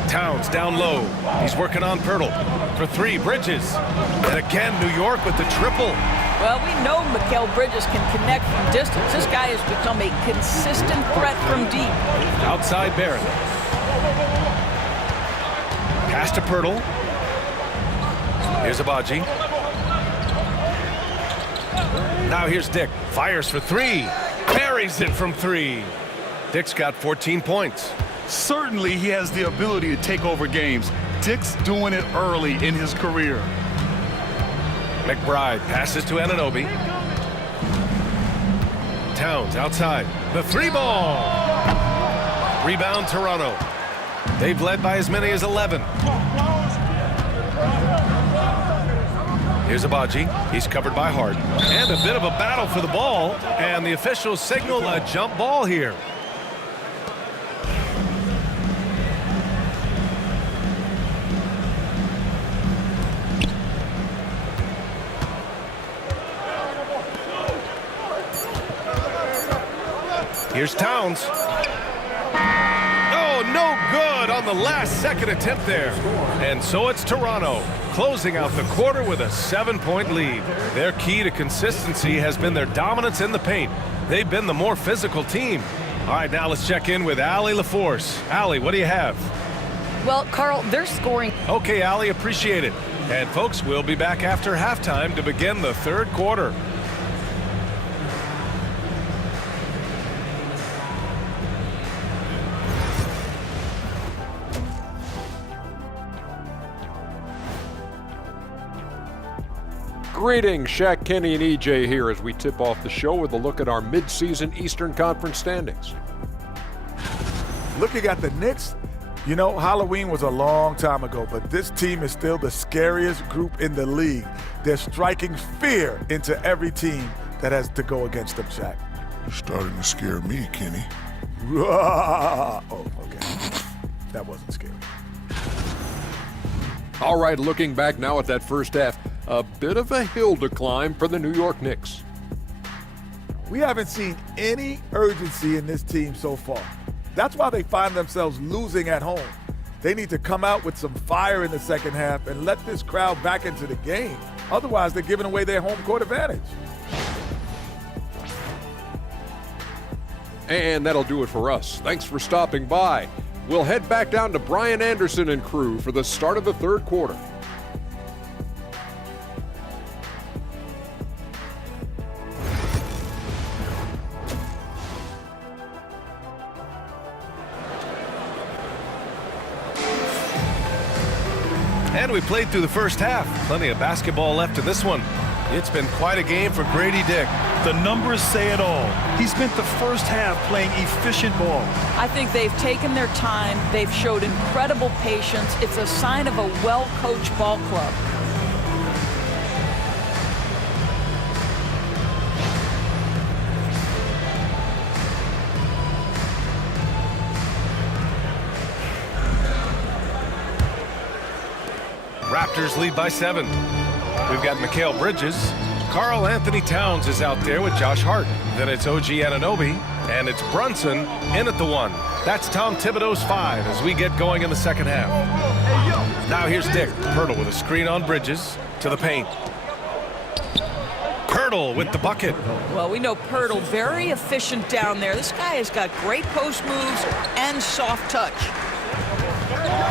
Towns down low. He's working on Pirtle. For 3, Bridges. And again, New York with the triple. Well, we know Mikal Bridges can connect from distance. This guy has become a consistent threat from deep. Outside Barrett. Pass to Pirtle. Here's Abaji. Now here's Dick. Fires for 3. Buries it from 3. Dick's got 14 points. Certainly he has the ability to take over games. Dick's doing it early in his career. McBride passes to Anunoby. Towns outside. The 3-ball. Rebound Toronto. They've led by as many as 11. Here's Abaji. He's covered by Hart. And a bit of a battle for the ball. And the officials signal a jump ball here. Here's Towns. Oh, no good on the last second attempt there. And so it's Toronto closing out the quarter with a 7-point lead. Their key to consistency has been their dominance in the paint. They've been the more physical team. All right, now let's check in with Allie LaForce. Allie, what do you have? Well, Carl, they're scoring. Okay, Allie, appreciate it. And folks, we'll be back after halftime to begin the third quarter. Greetings, Shaq, Kenny, and EJ here as we tip off the show with a look at our mid-season Eastern Conference standings. Looking at the Knicks, you know, Halloween was a long time ago, but this team is still the scariest group in the league. They're striking fear into every team that has to go against them, Shaq. You're starting to scare me, Kenny. Oh, okay. That wasn't scary. All right, looking back now at that first half, a bit of a hill to climb for the New York Knicks. We haven't seen any urgency in this team so far. That's why they find themselves losing at home. They need to come out with some fire in the second half and let this crowd back into the game. Otherwise, they're giving away their home court advantage. And that'll do it for us. Thanks for stopping by. We'll head back down to Brian Anderson and crew for the start of the third quarter. And we played through the first half. Plenty of basketball left in this one. It's been quite a game for Grady Dick. The numbers say it all. He spent the first half playing efficient ball. I think they've taken their time. They've showed incredible patience. It's a sign of a well-coached ball club. Raptors lead by 7. We've got Mikal Bridges. Karl Anthony Towns is out there with Josh Hart. Then it's OG Anunoby, and it's Brunson in at the 1. That's Tom Thibodeau's 5 as we get going in the second half. Now here's Dick. Pirtle with a screen on Bridges to the paint. Pirtle with the bucket. Well, we know Pirtle, very efficient down there. This guy has got great post moves and soft touch.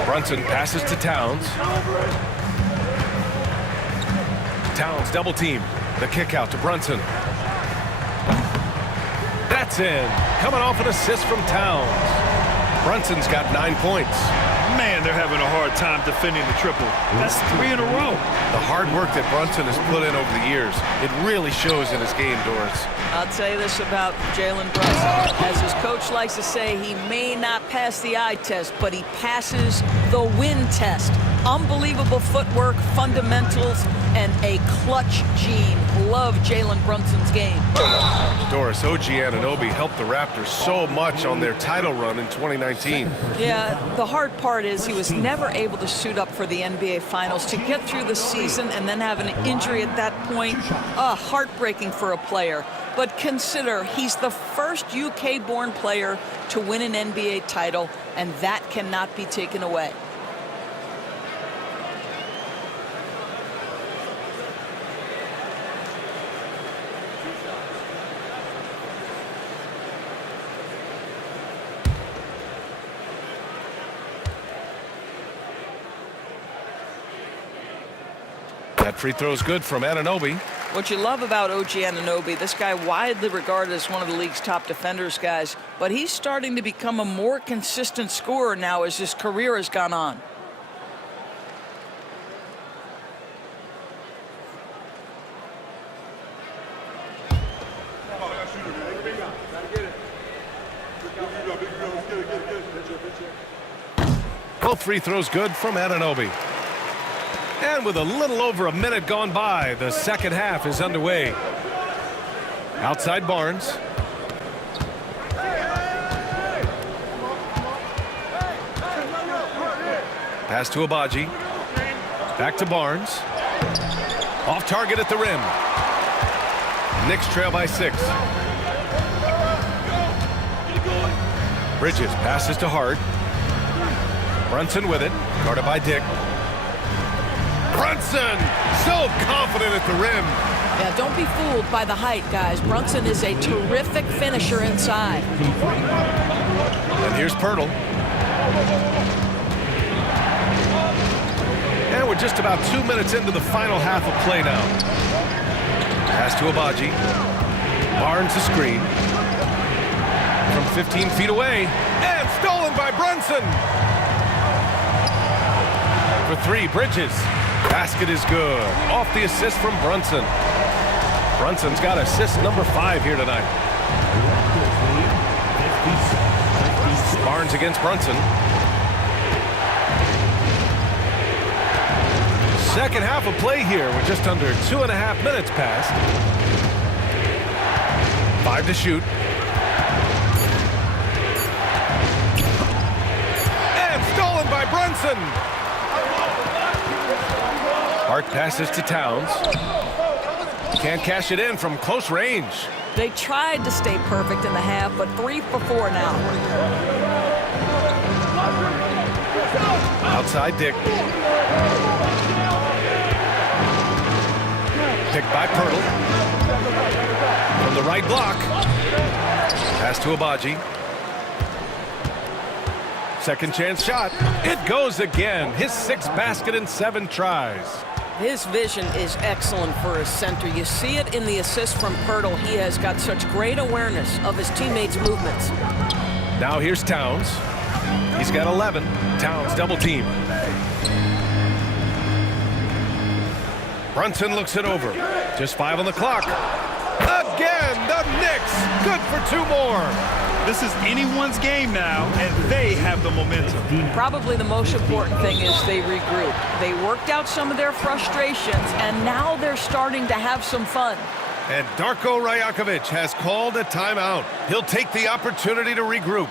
Brunson passes to Towns. Towns double team. The kick out to Brunson. That's in. Coming off an assist from Towns. Brunson's got 9 points. Man, they're having a hard time defending the triple. That's 3 in a row. The hard work that Brunson has put in over the years, it really shows in his game, Doris. I'll tell you this about Jalen Brunson. As his coach likes to say, he may not pass the eye test, but he passes the win test. Unbelievable footwork, fundamentals, and a clutch gene. Love Jalen Brunson's game. Doris, OG Anunoby helped the Raptors so much on their title run in 2019. Yeah, the hard part is he was never able to suit up for the NBA Finals. To get through the season and then have an injury at that point, heartbreaking for a player. But consider, he's the first UK-born player to win an NBA title, and that cannot be taken away. That free throw's good from Anunoby. What you love about OG Anunoby, this guy widely regarded as one of the league's top defenders, guys, but he's starting to become a more consistent scorer now as his career has gone on. Both free throws good from Anunoby. And with a little over a minute gone by, the second half is underway. Outside Barnes. Pass to Abaji. Back to Barnes. Off target at the rim. Knicks trail by 6. Bridges passes to Hart. Brunson with it. Guarded by Dick. Brunson, so confident at the rim. Yeah, don't be fooled by the height, guys. Brunson is a terrific finisher inside. And here's Pirtle. And we're just about 2 minutes into the final half of play now. Pass to Abaji. Barnes the screen. From 15 feet away. And stolen by Brunson. For 3, Bridges. Basket is good. Off the assist from Brunson. Brunson's got assist number 5 here tonight. Barnes against Brunson. Second half of play here with just under 2.5 minutes passed. 5 to shoot. And stolen by Brunson. Hart passes to Towns. Can't cash it in from close range. They tried to stay perfect in the half, but 3 for 4 now. Outside Dick. Picked by Pirtle. From the right block. Pass to Abaji. Second chance shot. It goes again. His 6th basket in 7 tries. His vision is excellent for his center. You see it in the assist from Pirtle. He has got such great awareness of his teammates' movements. Now here's Towns. He's got 11. Towns double team. Brunson looks it over. Just 5 on the clock. Again, the Knicks. Good for 2 more. This is anyone's game now, and they have the momentum. Probably the most important thing is they regroup. They worked out some of their frustrations, and now they're starting to have some fun. And Darko Rajakovic has called a timeout. He'll take the opportunity to regroup.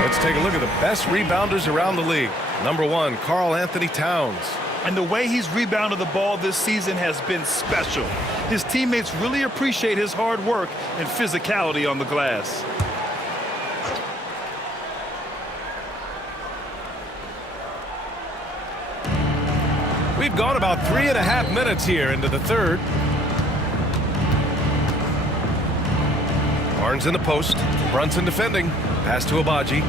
Let's take a look at the best rebounders around the league. Number 1, Karl Anthony Towns. And the way he's rebounded the ball this season has been special. His teammates really appreciate his hard work and physicality on the glass. We've gone about 3.5 minutes here into the third. Barnes in the post. Brunson defending. Pass to Abaji.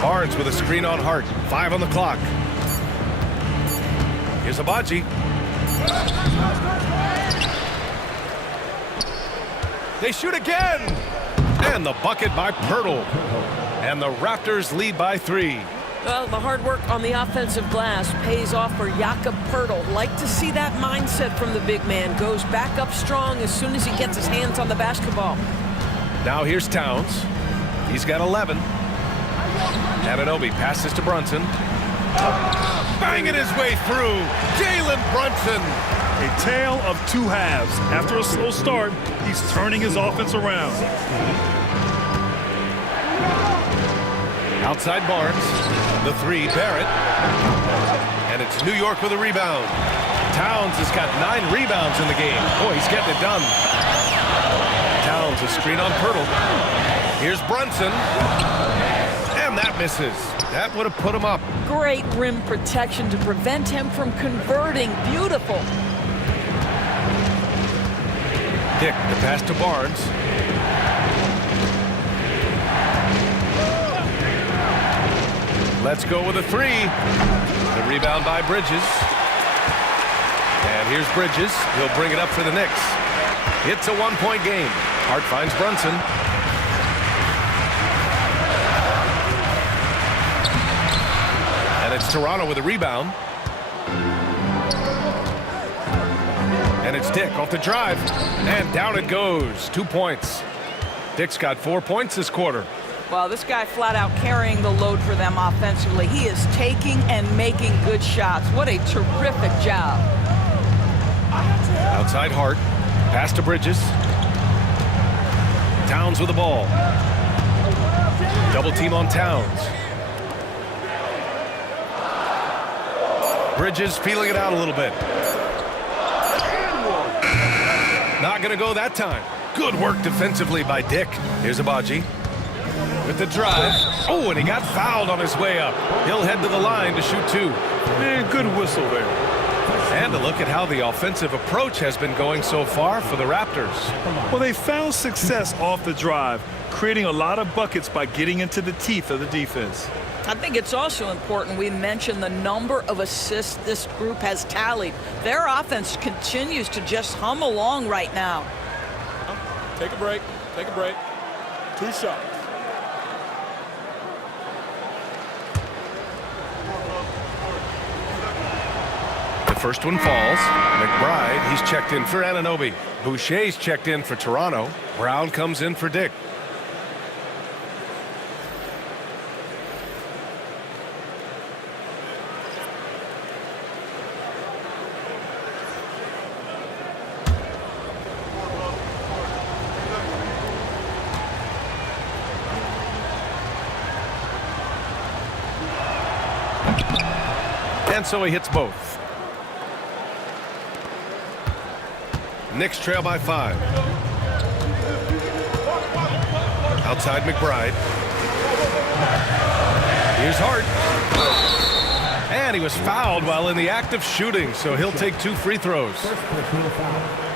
Barnes with a screen on Hart. 5 on the clock. Here's Abaji. They shoot again. And the bucket by Pirtle. And the Raptors lead by 3. Well, the hard work on the offensive glass pays off for Jakob Pirtle. Like to see that mindset from the big man. Goes back up strong as soon as he gets his hands on the basketball. Now here's Towns. He's got 11. Anunoby passes to Brunson. Banging his way through. Jalen Brunson. A tale of 2 halves. After a slow start, he's turning his offense around. Outside Barnes. The 3, Barrett. And it's New York with a rebound. Towns has got 9 rebounds in the game. Boy, he's getting it done. Towns, a screen on Pirtle. Here's Brunson. And that misses. That would have put him up. Great rim protection to prevent him from converting. Beautiful. Dick, the pass to Barnes. Let's go with a 3. The rebound by Bridges. And here's Bridges. He'll bring it up for the Knicks. It's a 1-point game. Hart finds Brunson. And it's Toronto with a rebound. And it's Dick off the drive. And down it goes. 2 points. Dick's got 4 points this quarter. Well, this guy flat out carrying the load for them offensively. He is taking and making good shots. What a terrific job. Outside Hart. Pass to Bridges. Towns with the ball. Double team on Towns. Bridges feeling it out a little bit. Not going to go that time. Good work defensively by Dick. Here's Abaji. With the drive. Oh, and he got fouled on his way up. He'll head to the line to shoot 2. And good whistle there. And a look at how the offensive approach has been going so far for the Raptors. Well, they found success off the drive, creating a lot of buckets by getting into the teeth of the defense. I think it's also important we mention the number of assists this group has tallied. Their offense continues to just hum along right now. Take a break. Take a break. 2 shots. First one falls. McBride, he's checked in for Anunoby. Boucher's checked in for Toronto. Brown comes in for Dick. and so he hits both. Knicks trail by 5. Outside McBride. Here's Hart. And he was fouled while in the act of shooting, so he'll take 2 free throws.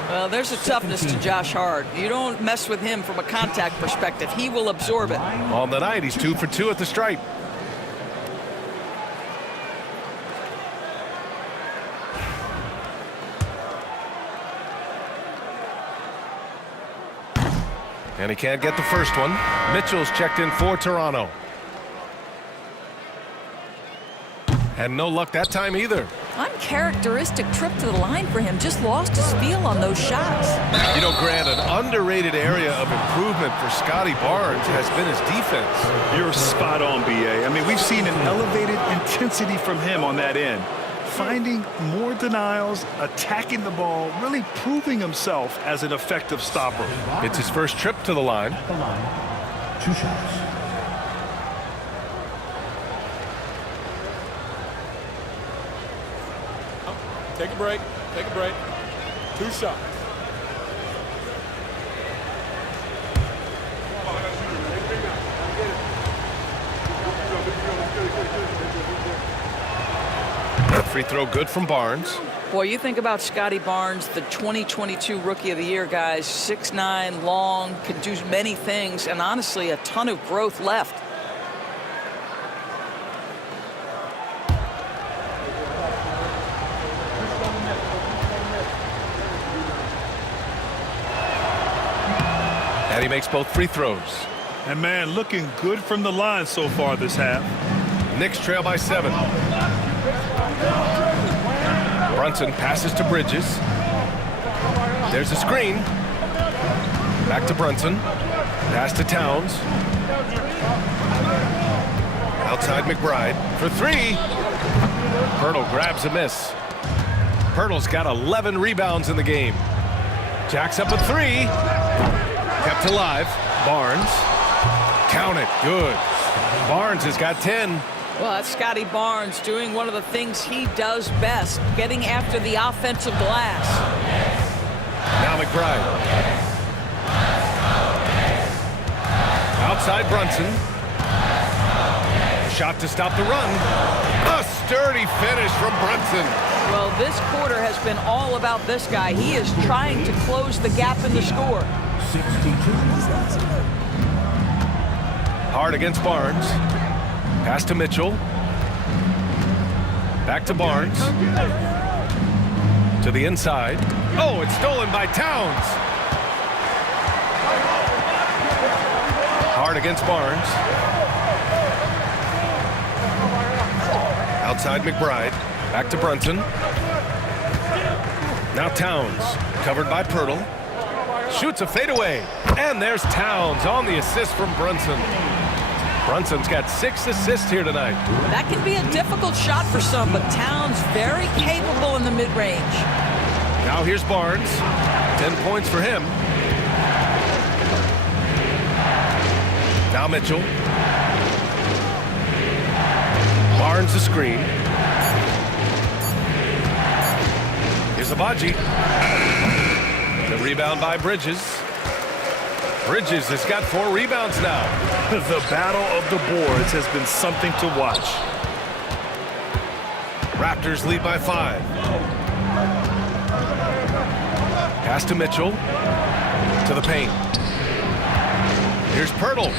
Well, there's a toughness to Josh Hart. You don't mess with him from a contact perspective. He will absorb it. On the night, he's 2 for 2 at the stripe. And he can't get the first one. Mitchell's checked in for Toronto. And no luck that time either. Uncharacteristic trip to the line for him. Just lost his feel on those shots. You know, Grant, an underrated area of improvement for Scotty Barnes has been his defense. You're spot on, B.A. I mean, we've seen an elevated intensity from him on that end. Finding more denials, attacking the ball, really proving himself as an effective stopper. It's his first trip to the line. At the line, 2 shots. Take a break. Take a break. 2 shots. Free throw good from Barnes. Boy, you think about Scotty Barnes, the 2022 Rookie of the Year, guys. 6'9", long, can do many things, and honestly, a ton of growth left. And he makes both free throws. And, man, looking good from the line so far this half. Knicks trail by 7. Brunson passes to Bridges. There's a screen. Back to Brunson. Pass to Towns. Outside McBride for 3. Pirtle grabs a miss. Pirtle's got 11 rebounds in the game. Jacks up a 3. Kept alive. Barnes. Count it. Good. Barnes has got 10. Well, that's Scotty Barnes doing one of the things he does best, getting after the offensive glass. Now McBride. Outside Brunson. Shot to stop the run. A sturdy finish from Brunson. Well, this quarter has been all about this guy. He is trying to close the gap in the score. 62. Hard against Barnes. Pass to Mitchell. Back to Barnes. To the inside. Oh, it's stolen by Towns. Hard against Barnes. Outside McBride. Back to Brunson. Now Towns. Covered by Pirtle. Shoots a fadeaway. And there's Towns on the assist from Brunson. Brunson's got 6 assists here tonight. That can be a difficult shot for some, but Towns very capable in the mid-range. Now here's Barnes. 10 points for him. Now Mitchell. Barnes the screen. Here's Abaji. The rebound by Bridges. Bridges has got 4 rebounds now. The battle of the boards has been something to watch. Raptors lead by 5. Pass to Mitchell. To the paint. Here's Pirtle.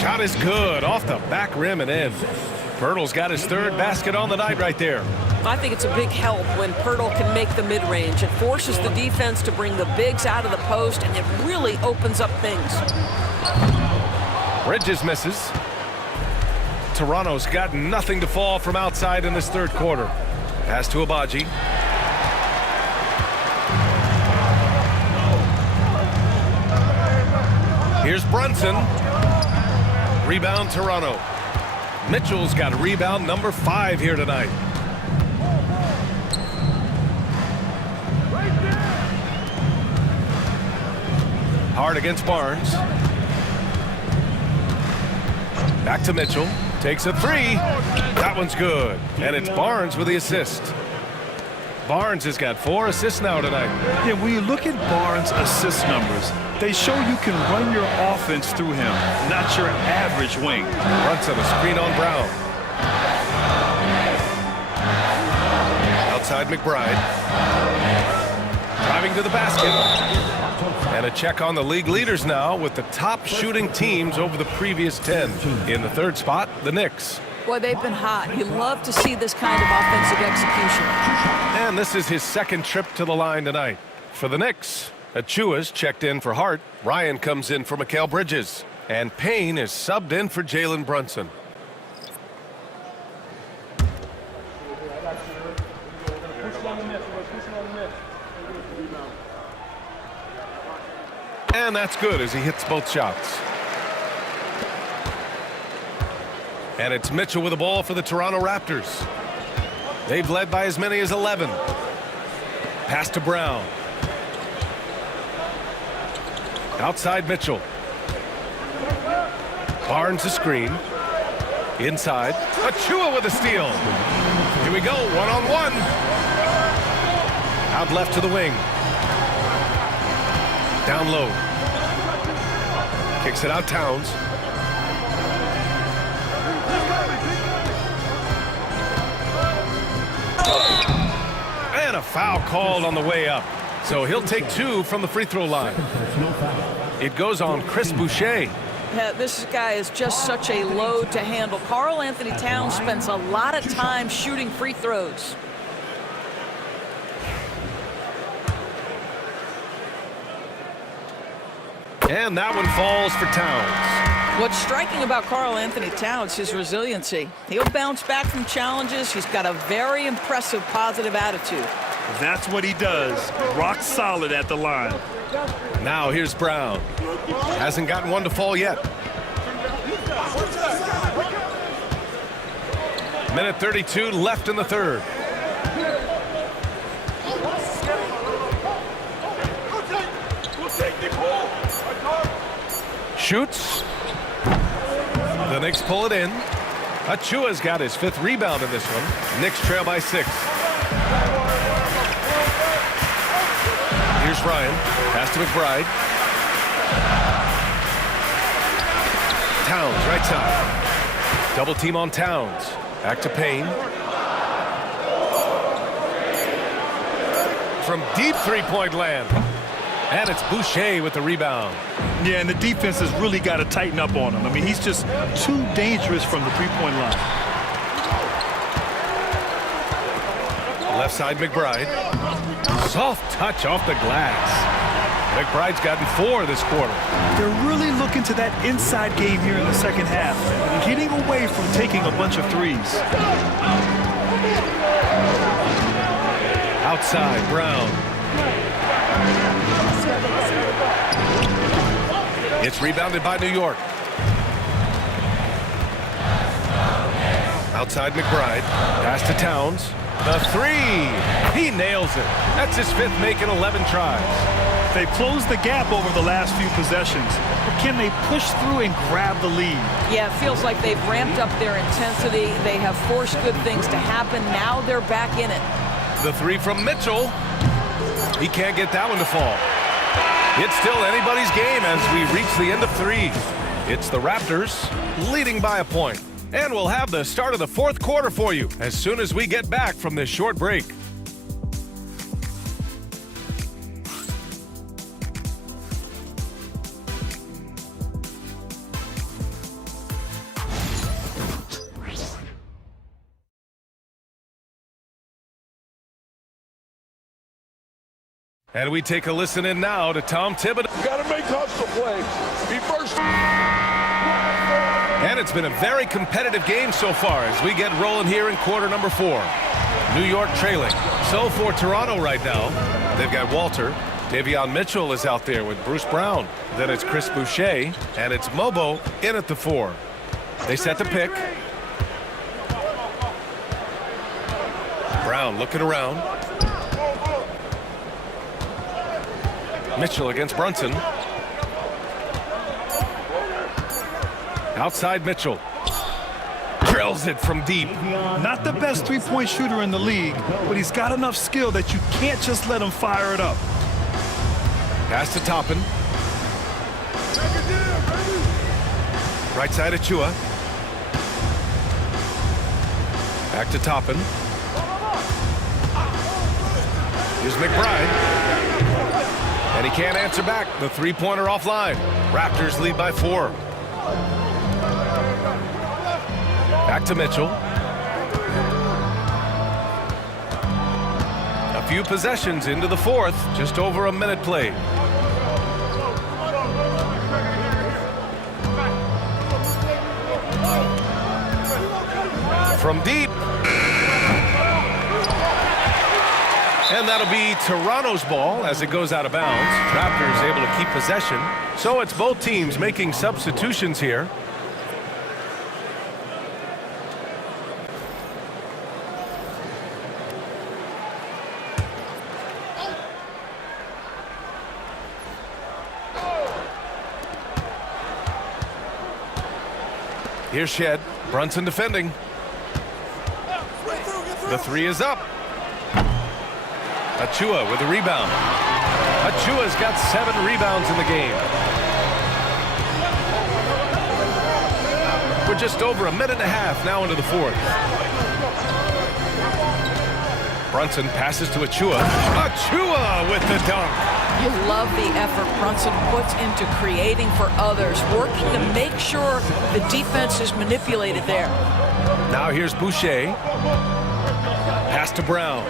Shot is good off the back rim and in. Pirtle's got his 3rd basket on the night right there. I think it's a big help when Pirtle can make the mid-range. It forces the defense to bring the bigs out of the post, and it really opens up things. Bridges misses. Toronto's got nothing to fall from outside in this 3rd quarter. Pass to Abaji. Here's Brunson. Rebound Toronto. Mitchell's got rebound number 5 here tonight. Hard against Barnes. Back to Mitchell. Takes a three. That one's good. And it's Barnes with the assist. Barnes has got 4 assists now tonight. Yeah, when you look at Barnes' assist numbers, they show you can run your offense through him, not your average wing. Brunson, a screen on Brown. Outside McBride. Driving to the basket. And a check on the league leaders now with the top shooting teams over the previous 10. In the third spot, the Knicks. Boy, they've been hot. You love to see this kind of offensive execution. And this is his second trip to the line tonight. For the Knicks, Achua's checked in for Hart. Ryan comes in for Mikal Bridges. And Payne is subbed in for Jalen Brunson. And that's good as he hits both shots. And it's Mitchell with the ball for the Toronto Raptors. They've led by as many as 11. Pass to Brown. Outside Mitchell. Barnes a screen. Inside. Achua with a steal. Here we go, one-on-one. Out left to the wing. Down low. Kicks it out Towns. And a foul called on the way up. So he'll take 2 from the free throw line. It goes on Chris Boucher. Yeah, this guy is just such a load to handle. Karl Anthony Towns spends a lot of time shooting free throws. And that one falls for Towns. What's striking about Karl Anthony Towns is his resiliency. He'll bounce back from challenges. He's got a very impressive positive attitude. That's what he does. Rock solid at the line. Now here's Brown. Hasn't gotten one to fall yet. Minute 32 left in the third. Shoots. The Knicks pull it in. Achua's got his 5th rebound in this one. Knicks trail by 6. Here's Ryan. Pass to McBride. Towns, right side. Double team on Towns. Back to Payne. From deep three-point land. And it's Boucher with the rebound. Yeah, and the defense has really got to tighten up on him. I mean, he's just too dangerous from the three-point line. Left side, McBride. Soft touch off the glass. McBride's gotten 4 this quarter. They're really looking to that inside game here in the second half, getting away from taking a bunch of threes. Outside, Brown. It's rebounded by New York. Outside McBride. Pass to Towns. The 3. He nails it. That's his 5th make in 11 tries. They've closed the gap over the last few possessions. But can they push through and grab the lead? Yeah, it feels like they've ramped up their intensity. They have forced good things to happen. Now they're back in it. The 3 from Mitchell. He can't get that one to fall. It's still anybody's game as we reach the end of 3. It's the Raptors leading by a point. And we'll have the start of the 4th quarter for you as soon as we get back from this short break. And we take a listen in now to Tom Thibodeau. Got to make hustle plays. Be first. And it's been a very competitive game so far as we get rolling here in quarter number 4. New York trailing. So for Toronto right now, they've got Walter. Davion Mitchell is out there with Bruce Brown. Then it's Chris Boucher, and it's Mobo in at the 4. They set the pick. Brown looking around. Mitchell against Brunson. Outside Mitchell. Drills it from deep. Not the best three-point shooter in the league, but he's got enough skill that you can't just let him fire it up. Pass to Toppin. Right side of Chua. Back to Toppin. Here's McBride. And he can't answer back. The three-pointer offline. Raptors lead by 4. Back to Mitchell. A few possessions into the fourth. Just over a minute played. From deep. And that'll be Toronto's ball as it goes out of bounds. Raptors able to keep possession. So it's both teams making substitutions here. Here's Shed. Brunson defending. The three is up. Achua with a rebound. Achua's got 7 rebounds in the game. We're just over a minute and a half now into the fourth. Brunson passes to Achua. Achua with the dunk. You love the effort Brunson puts into creating for others, working to make sure the defense is manipulated there. Now here's Boucher. Pass to Brown.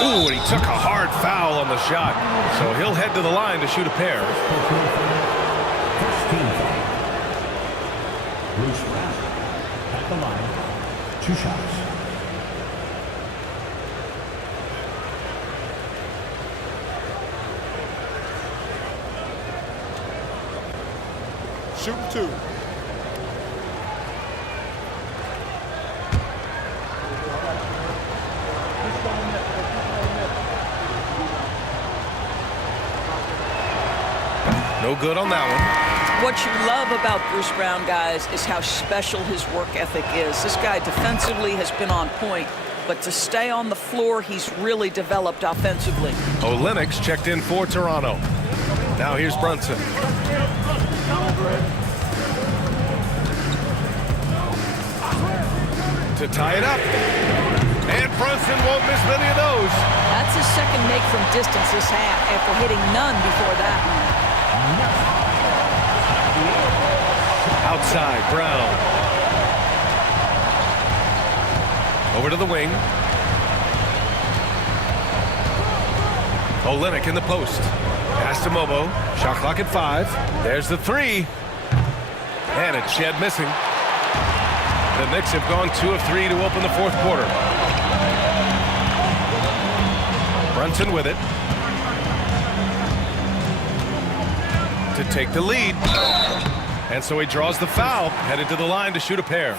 Ooh, and he took a hard foul on the shot. So he'll head to the line to shoot a pair. First team foul. Bruce Brown at the line. 2 shots. Shooting 2. No good on that one. What you love about Bruce Brown, guys, is how special his work ethic is. This guy defensively has been on point, but to stay on the floor, he's really developed offensively. Olenek's checked in for Toronto. Now here's Brunson. To tie it up. And Brunson won't miss many of those. That's his second make from distance this half after hitting none before that. Outside, Brown. Over to the wing. Olenek in the post. Pass to Mobo. Shot clock at 5. There's the 3. And it's Shed missing. The Knicks have gone 2 of 3 to open the fourth quarter. Brunson with it. To take the lead. And so he draws the foul, headed to the line to shoot a pair.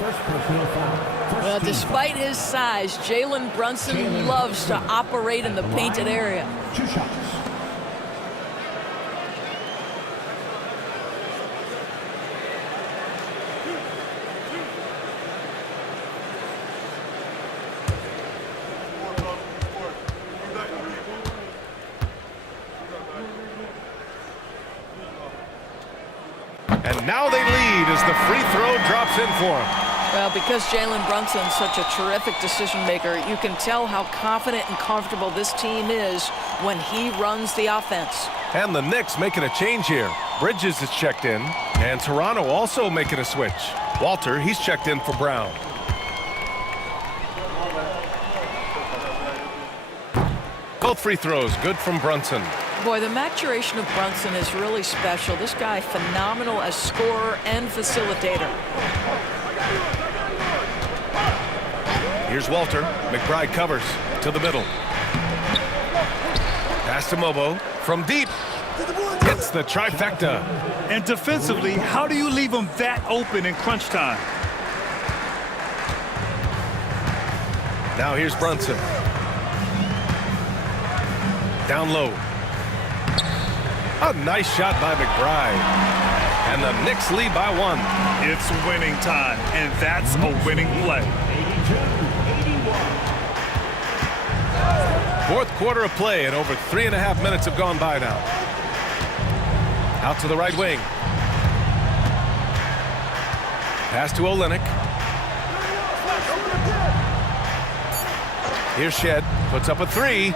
Well, despite his size, Jalen Brunson loves to operate in the painted area. 2 shots. And now they lead as the free throw drops in for him. Well, because Jalen Brunson's such a terrific decision maker, you can tell how confident and comfortable this team is when he runs the offense. And the Knicks making a change here. Bridges is checked in, and Toronto also making a switch. Walter, he's checked in for Brown. Both free throws good from Brunson. Boy, the maturation of Brunson is really special. This guy, phenomenal as scorer and facilitator. Here's Walter. McBride covers to the middle. Pass to Mobo from deep. Hits the trifecta. And defensively, how do you leave him that open in crunch time? Now here's Brunson. Down low. A nice shot by McBride. And the Knicks lead by 1. It's winning time, and that's a winning play. 82-81. Fourth quarter of play, and over 3.5 minutes have gone by now. Out to the right wing. Pass to Olynyk. Here's Shed. Puts up a 3.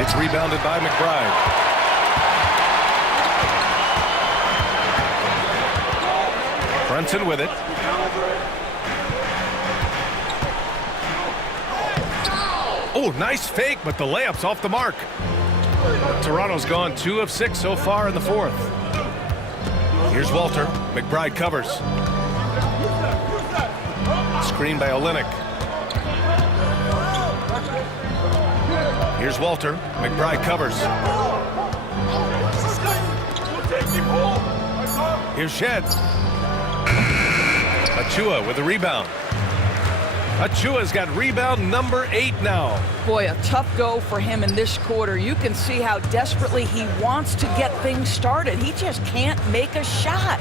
It's rebounded by McBride. Brunson with it. Oh, nice fake, but the layup's off the mark. Toronto's gone 2 of 6 so far in the fourth. Here's Walter. McBride covers. Screen by Olynyk. Here's Walter. McBride covers. Here's Shed. Achua with the rebound. Achua's got rebound number 8 now. Boy, a tough go for him in this quarter. You can see how desperately he wants to get things started. He just can't make a shot.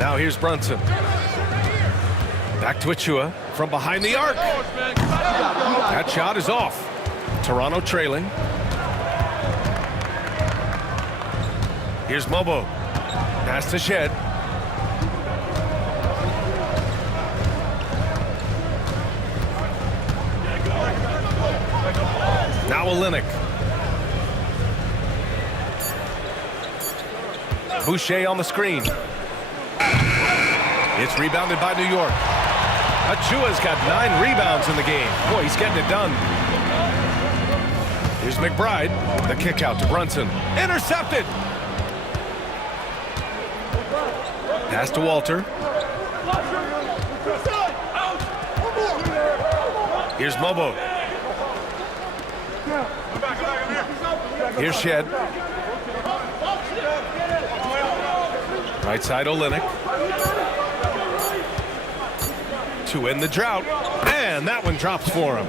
Now here's Brunson. Back to Achua from behind the arc. That shot is off. Toronto trailing. Here's Mobo. Pass to Shed. Now Olynyk. Boucher on the screen. It's rebounded by New York. Achua's got 9 rebounds in the game. Boy, he's getting it done. Here's McBride. The kick out to Brunson. Intercepted. Pass to Walter. Here's Mobo. Here's Shed. Right side Olynyk. To end the drought. And that one drops for him.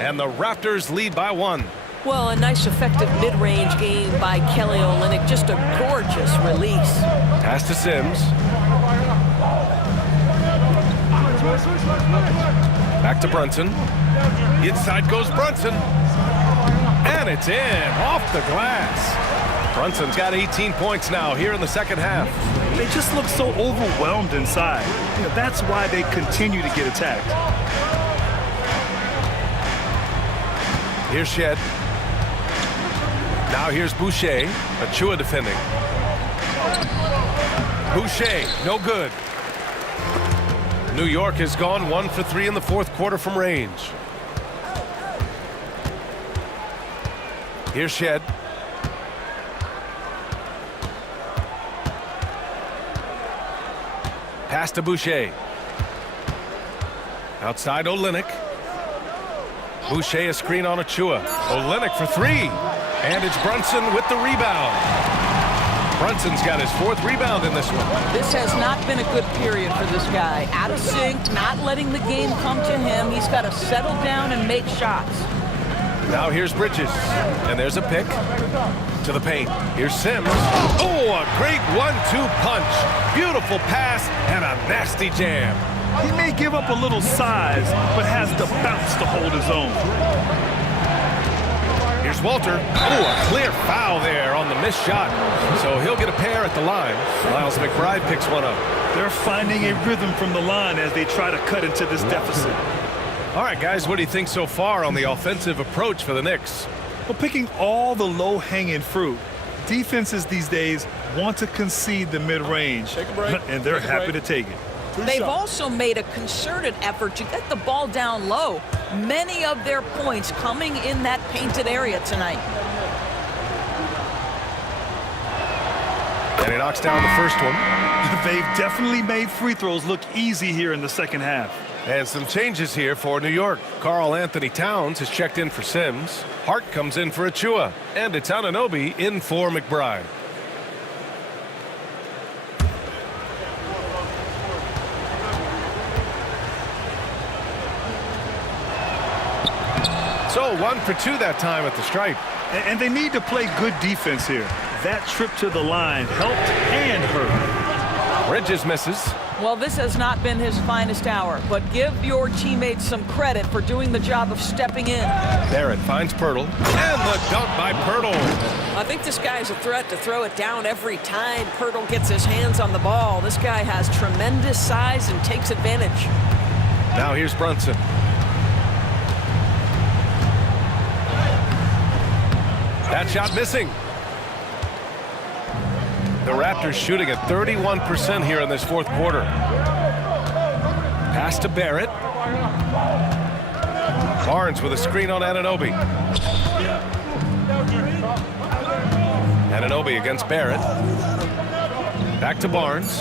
And the Raptors lead by 1. Well, a nice effective mid-range game by Kelly Olynyk. Just a gorgeous release. Pass to Sims. Back to Brunson. Inside goes Brunson. And it's in, off the glass. Brunson's got 18 points now here in the second half. They just look so overwhelmed inside. That's why they continue to get attacked. Here's Shed. Now here's Boucher. Achua defending. Boucher, no good. New York has gone 1 for 3 in the fourth quarter from range. Here's Shed. Pass to Boucher. Outside Olynyk. Boucher a screen on Achua. Olynyk for 3. And it's Brunson with the rebound. Brunson's got his 4th rebound in this one. This has not been a good period for this guy. Out of sync, not letting the game come to him. He's got to settle down and make shots. Now here's Bridges. And there's a pick to the paint. Here's Sims. Oh, a great 1-2 punch. Beautiful pass and a nasty jam. He may give up a little size, but has the bounce to hold his own. Here's Walter. Oh, a clear foul there on the missed shot. So he'll get a pair at the line. Miles McBride picks one up. They're finding a rhythm from the line as they try to cut into this deficit. All right, guys, what do you think so far on the offensive approach for the Knicks? Well, picking all the low-hanging fruit, defenses these days want to concede the mid-range, and they're happy to take it. They've also made a concerted effort to get the ball down low. Many of their points coming in that painted area tonight. And he knocks down the first one. They've definitely made free throws look easy here in the second half. And some changes here for New York. Karl Anthony Towns has checked in for Sims. Hart comes in for Achua. And it's Anunoby in for McBride. So 1 for 2 that time at the stripe. And they need to play good defense here. That trip to the line helped and hurt. Bridges misses. Well, this has not been his finest hour, but give your teammates some credit for doing the job of stepping in. Barrett finds Pirtle, and the dunk by Pirtle. I think this guy's a threat to throw it down every time Pirtle gets his hands on the ball. This guy has tremendous size and takes advantage. Now here's Brunson. That shot missing. The Raptors shooting at 31% here in this fourth quarter. Pass to Barrett. Barnes with a screen on Anunoby. Anunoby against Barrett. Back to Barnes.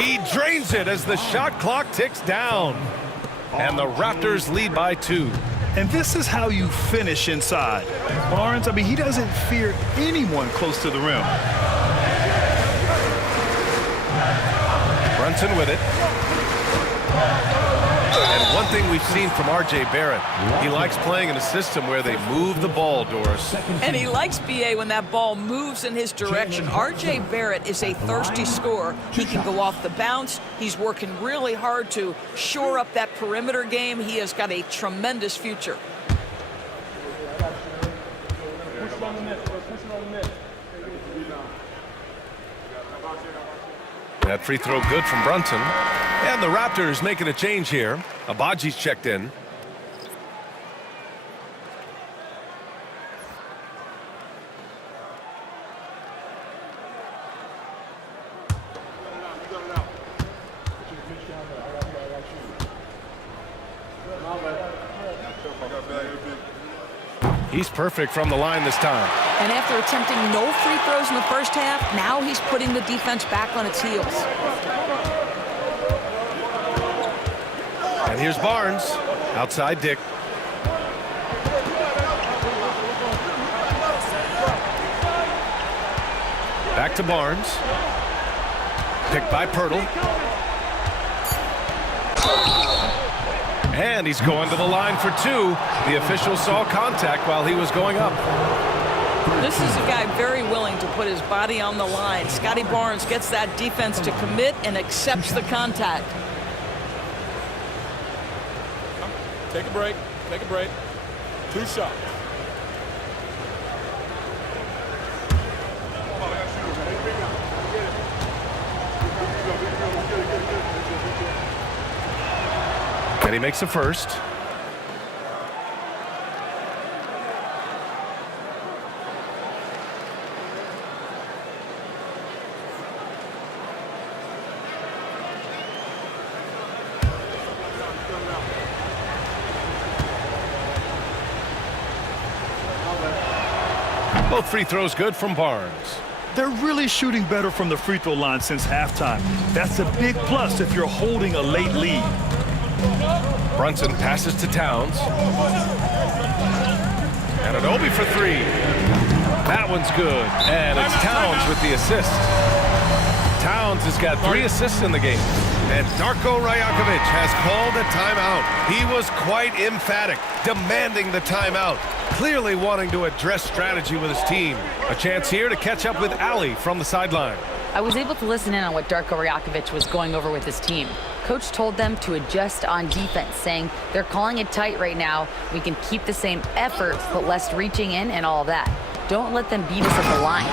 He drains it as the shot clock ticks down. And the Raptors lead by 2. And this is how you finish inside. Barnes, I mean, he doesn't fear anyone close to the rim. Brunson with it. And one thing we've seen from R.J. Barrett, he likes playing in a system where they move the ball, Doris. And he likes BA when that ball moves in his direction. R.J. Barrett is a thirsty scorer. He can go off the bounce. He's working really hard to shore up that perimeter game. He has got a tremendous future. That free throw good from Brunson. And the Raptors making a change here. Abaji's checked in. He's perfect from the line this time. And after attempting no free throws in the first half, now he's putting the defense back on its heels. And here's Barnes. Outside Dick. Back to Barnes. Picked by Pirtle. And he's going to the line for 2. The official saw contact while he was going up. This is a guy very willing to put his body on the line. Scotty Barnes gets that defense to commit and accepts the contact. Take a break. Take a break. 2 shots. And he makes a first. Both free throws good from Barnes. They're really shooting better from the free throw line since halftime. That's a big plus if you're holding a late lead. Brunson passes to Towns. And Anunoby for 3. That one's good. And it's Towns with the assist. Towns has got 3 assists in the game. And Darko Rajakovic has called a timeout. He was quite emphatic, demanding the timeout, clearly wanting to address strategy with his team. A chance here to catch up with Ali from the sideline. I was able to listen in on what Darko Rajakovic was going over with his team. Coach told them to adjust on defense, saying they're calling it tight right now. We can keep the same effort, but less reaching in and all that. Don't let them beat us at the line.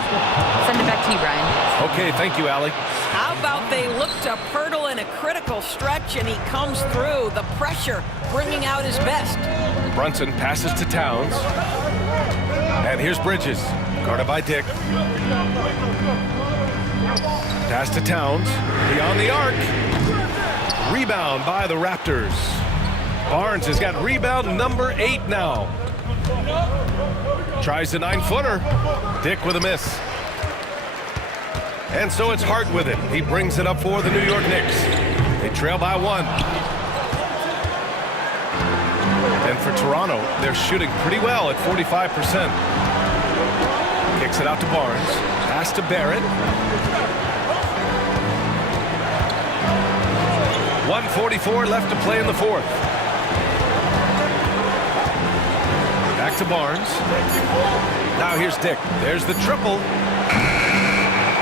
Send it back to you, Brian. Okay, thank you, Ali. How about they look to Pirtle in a critical stretch and he comes through. The pressure bringing out his best. Brunson passes to Towns. And here's Bridges, guarded by Dick. Pass to Towns, beyond the arc. Rebound by the Raptors. Barnes has got rebound number 8 now. Tries the 9-footer. Dick with a miss. And so it's Hart with it. He brings it up for the New York Knicks. They trail by 1. And for Toronto, they're shooting pretty well at 45%. Kicks it out to Barnes. Pass to Barrett. 1:44 left to play in the fourth. Back to Barnes. Now here's Dick. There's the triple.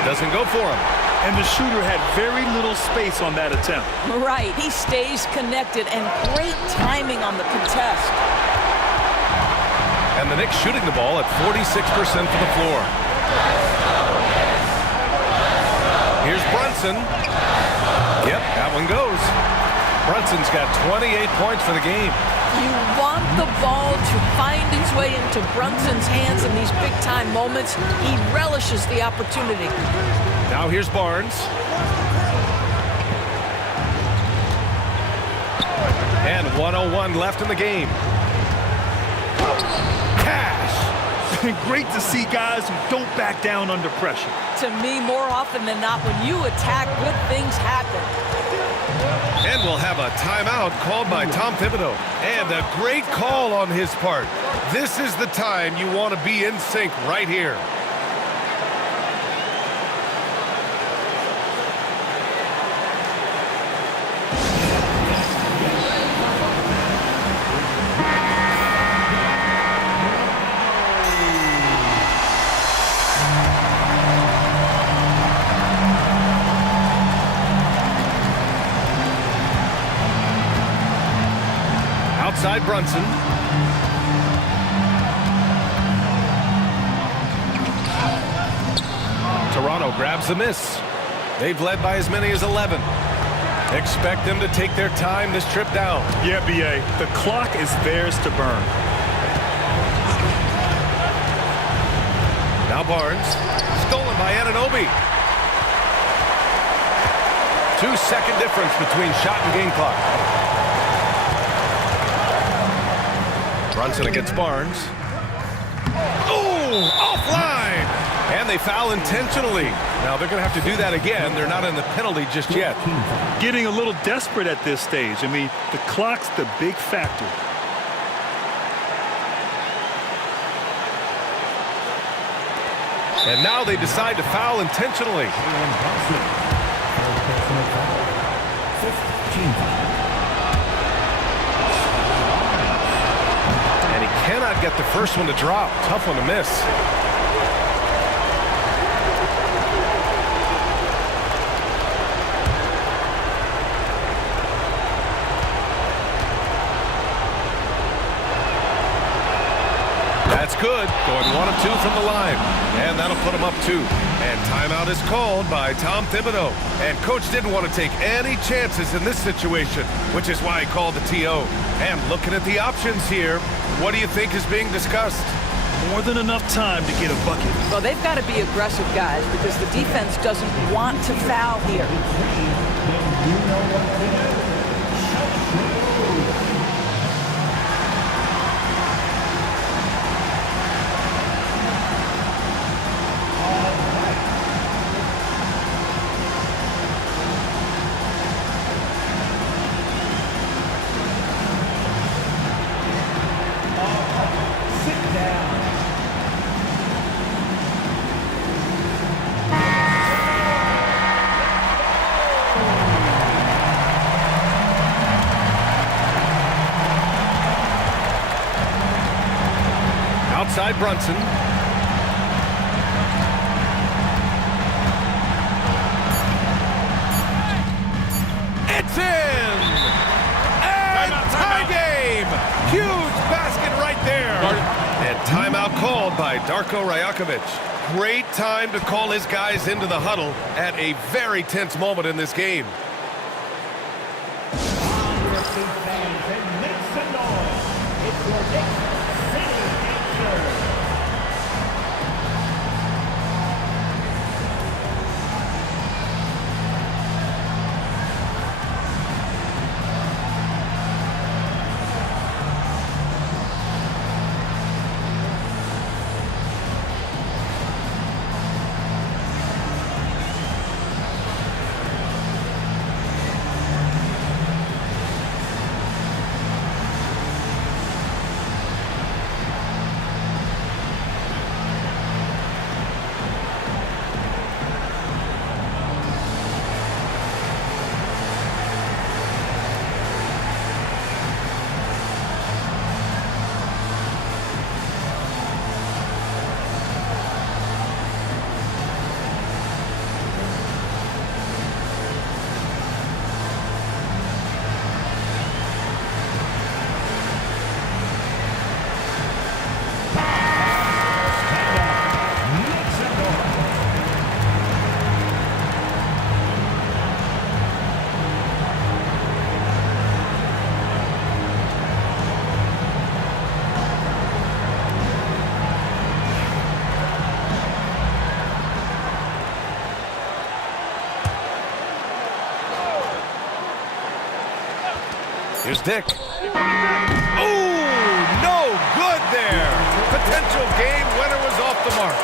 Doesn't go for him. And the shooter had very little space on that attempt. Right, he stays connected, and great timing on the contest. And the Knicks shooting the ball at 46% for the floor. Here's Brunson. Yep, that one goes. Brunson's got 28 points for the game. You want the ball to find its way into Brunson's hands in these big-time moments. He relishes the opportunity. Now here's Barnes. And 1:01 left in the game. Cash! Great to see guys who don't back down under pressure. To me, more often than not, when you attack, good things happen. And we'll have a timeout called by Tom Thibodeau. And a great call on his part. This is the time you want to be in sync right here. Outside Brunson. Toronto grabs the miss. They've led by as many as 11. Expect them to take their time this trip down. Yeah, B.A., the clock is theirs to burn. Now Barnes. Stolen by Anunoby. 2-second difference between shot and game clock. Brunson against Barnes. Oh, offline! And they foul intentionally. Now they're going to have to do that again. They're not in the penalty just yet. Getting a little desperate at this stage. I mean, the clock's the big factor. And now they decide to foul intentionally. And he cannot get the first one to drop. Tough one to miss. That's good. Going 1 of 2 from the line. And that'll put him up 2. And timeout is called by Tom Thibodeau. And coach didn't want to take any chances in this situation, which is why he called the TO. And looking at the options here, what do you think is being discussed? More than enough time to get a bucket. Well, they've got to be aggressive, guys, because the defense doesn't want to foul here. Outside Brunson. It's in! And tie game! Huge basket right there! And timeout called by Darko Rajakovic. Great time to call his guys into the huddle at a very tense moment in this game. Here's Dick. Oh, no good there. Potential game winner was off the mark.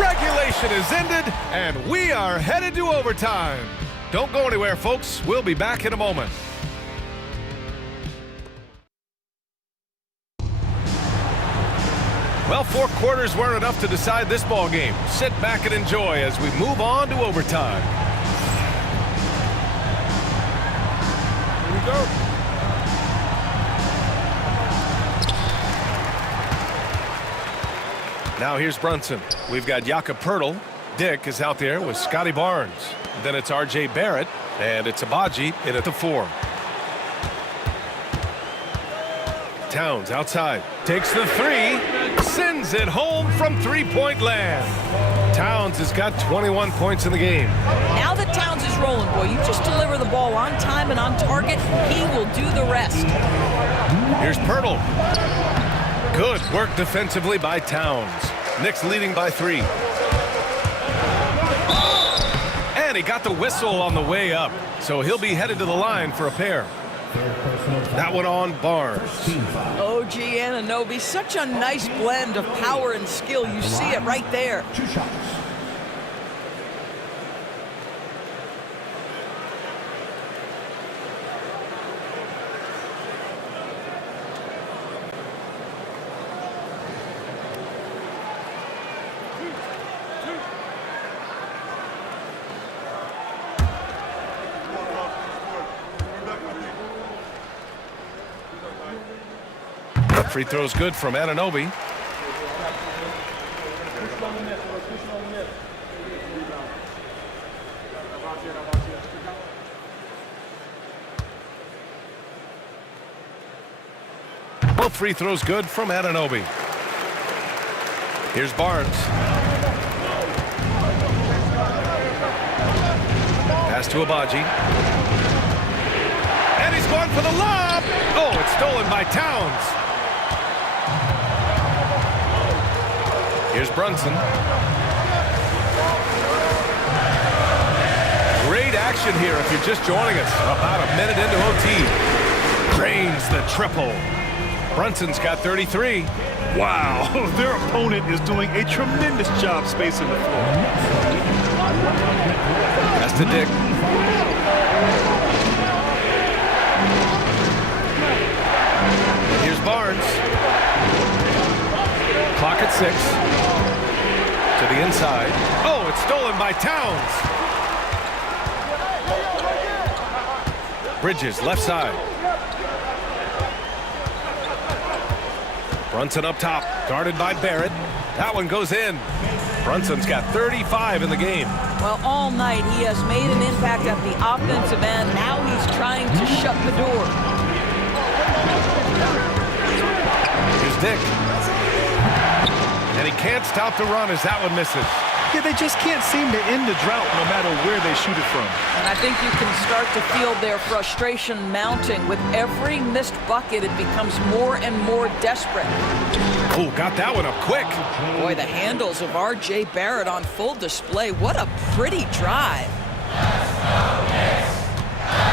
Regulation is ended, and we are headed to overtime. Don't go anywhere, folks. We'll be back in a moment. Well, 4 quarters weren't enough to decide this ball game. Sit back and enjoy as we move on to overtime. Here we go. Now here's Brunson. We've got Jakob Poeltl. Dick is out there with Scotty Barnes. Then it's R.J. Barrett, and it's Abaji in at the 4. Towns outside. Takes the 3. Sends it home from three-point land. Towns has got 21 points in the game. Now that Towns is rolling, boy, you just deliver the ball on time and on target, he will do the rest. Here's Poeltl. Good work defensively by Towns. Knicks leading by 3. And he got the whistle on the way up, so he'll be headed to the line for a pair. That one on Barnes. OG Anunoby, such a nice blend of power and skill. You see it right there. 2 shots. Free throw's good from Anunoby. Both free throws good from Anunoby. Here's Barnes. Pass to Abaji. And he's going for the lob. Oh, it's stolen by Towns. Here's Brunson. Great action here if you're just joining us. About a minute into OT. Drains the triple. Brunson's got 33. Wow, their opponent is doing a tremendous job spacing the floor. Pass to Dick. Here's Barnes. Clock at 6. To the inside. Oh, it's stolen by Towns. Bridges, left side. Brunson up top, guarded by Barrett. That one goes in. Brunson's got 35 in the game. Well, all night he has made an impact at the offensive end. Now he's trying to shut the door. Here's Dick. And he can't stop the run as that one misses. Yeah, they just can't seem to end the drought no matter where they shoot it from. And I think you can start to feel their frustration mounting. With every missed bucket, it becomes more and more desperate. Oh, got that one up quick. Boy, the handles of R.J. Barrett on full display. What a pretty drive.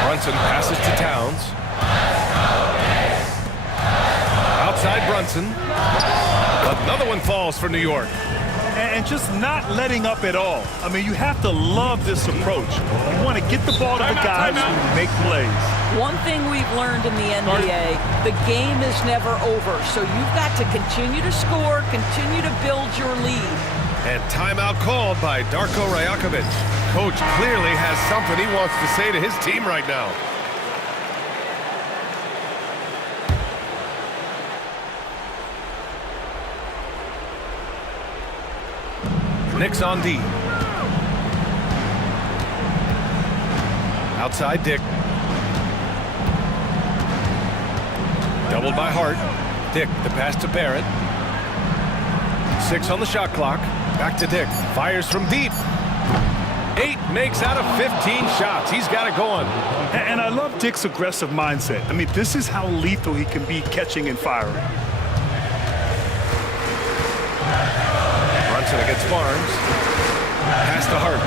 Brunson passes to Towns. Outside Brunson. Another one falls for New York. And just not letting up at all. I mean, you have to love this approach. You want to get the ball to the guys who make plays. One thing we've learned in the NBA, the game is never over. So you've got to continue to score, continue to build your lead. And timeout called by Darko Rajakovic. Coach clearly has something he wants to say to his team right now. Knicks on D. Outside Dick. Doubled by Hart. Dick, the pass to Barrett. 6 on the shot clock. Back to Dick. Fires from deep. 8 makes out of 15 shots. He's got it going. And I love Dick's aggressive mindset. I mean, this is how lethal he can be catching and firing. Brunson against Barnes. Pass to Hart.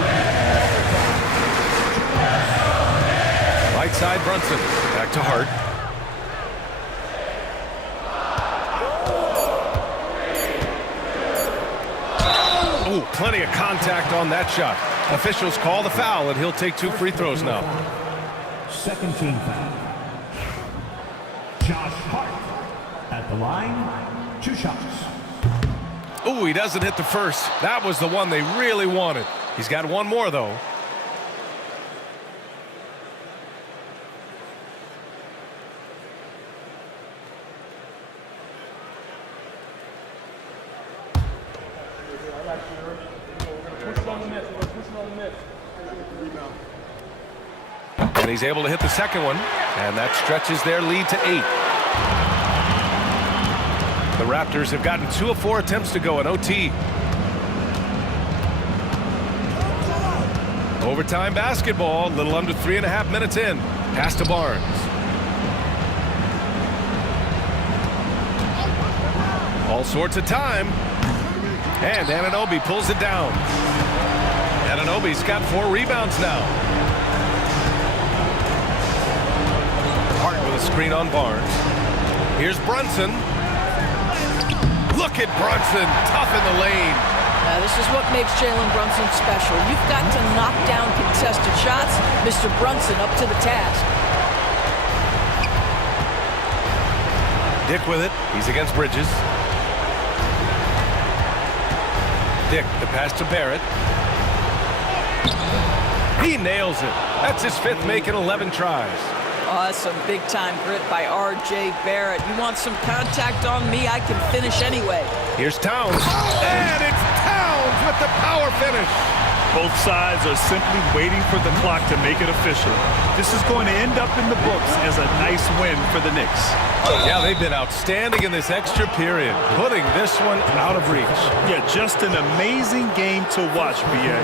Right side Brunson. Back to Hart. Oh, plenty of contact on that shot. Officials call the foul, and he'll take 2 free throws now. Second team foul. Josh Hart at the line, 2 shots. Oh, he doesn't hit the first. That was the one they really wanted. He's got 1 more, though. And he's able to hit the second one, and that stretches their lead to 8. The Raptors have gotten 2 of 4 attempts to go in OT. Overtime basketball, a little under 3.5 minutes in. Pass to Barnes. All sorts of time. And Anunoby pulls it down. Anunoby's got 4 rebounds now. Hart with a screen on Barnes. Here's Brunson. Look at Brunson, tough in the lane. This is what makes Jalen Brunson special. You've got to knock down contested shots. Mr. Brunson up to the task. Dick with it. He's against Bridges. Dick, the pass to Barrett. He nails it. That's his 5th make in 11 tries. Oh, that's some big-time grit by R.J. Barrett. You want some contact on me, I can finish anyway. Here's Towns. And it's Towns with the power finish. Both sides are simply waiting for the clock to make it official. This is going to end up in the books as a nice win for the Knicks. Yeah, they've been outstanding in this extra period, putting this one out of reach. Yeah, just an amazing game to watch, B.A.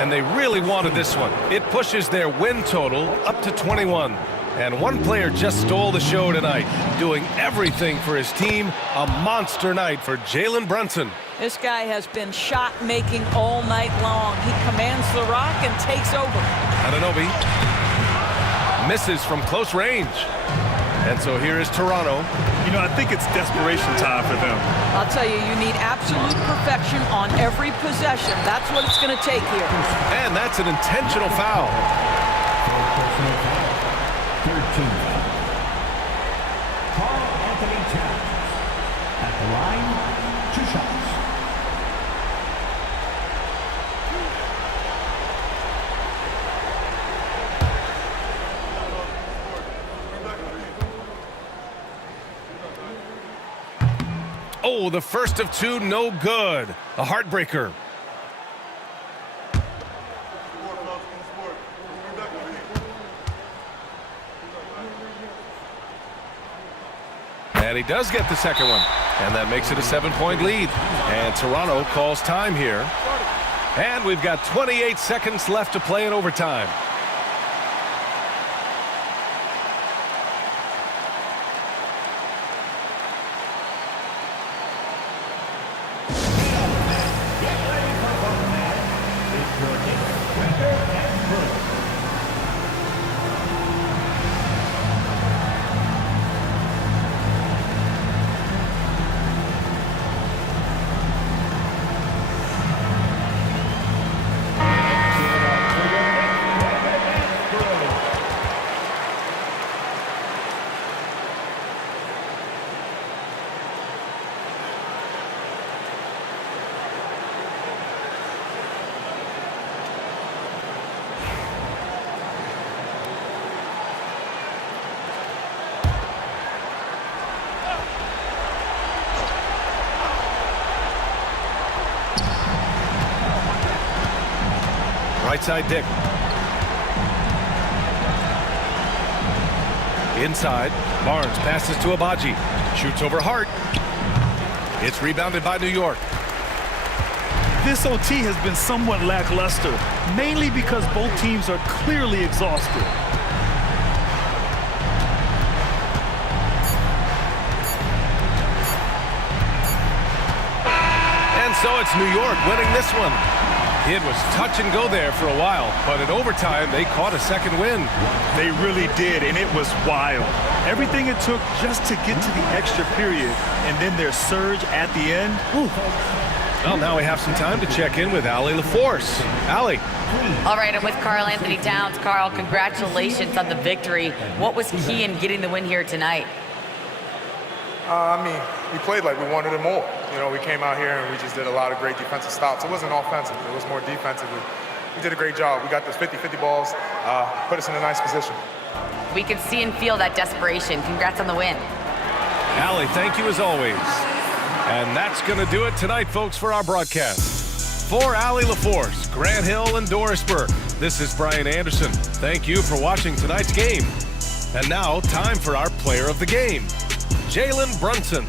And they really wanted this one. It pushes their win total up to 21. And one player just stole the show tonight, doing everything for his team. A monster night for Jalen Brunson. This guy has been shot-making all night long. He commands the rock and takes over. Anunoby misses from close range. And so here is Toronto. You know, I think it's desperation time for them. I'll tell you, you need absolute perfection on every possession. That's what it's going to take here. And that's an intentional foul. Carl Anthony Towns at the line, 2 shots. Oh, the first of 2, no good. A heartbreaker. And he does get the second one. And that makes it a 7-point lead. And Toronto calls time here. And we've got 28 seconds left to play in overtime. Right side, Dick. Inside, Barnes passes to Abaji. Shoots over Hart. It's rebounded by New York. This OT has been somewhat lackluster, mainly because both teams are clearly exhausted. And so it's New York winning this one. It was touch and go there for a while, but in overtime, they caught a second win. They really did, and it was wild. Everything it took just to get to the extra period, and then their surge at the end. Whew. Well, now we have some time to check in with Allie LaForce. Allie. All right, I'm with Karl Anthony Towns. Karl, congratulations on the victory. What was key in getting the win here tonight? We played like we wanted it more. You know, we came out here and we just did a lot of great defensive stops. It wasn't offensive. It was more defensive. We did a great job. We got those 50-50 balls, put us in a nice position. We can see and feel that desperation. Congrats on the win. Allie, thank you as always. And that's going to do it tonight, folks, for our broadcast. For Allie LaForce, Grant Hill, and Doris Burke, this is Brian Anderson. Thank you for watching tonight's game. And now, time for our player of the game, Jalen Brunson.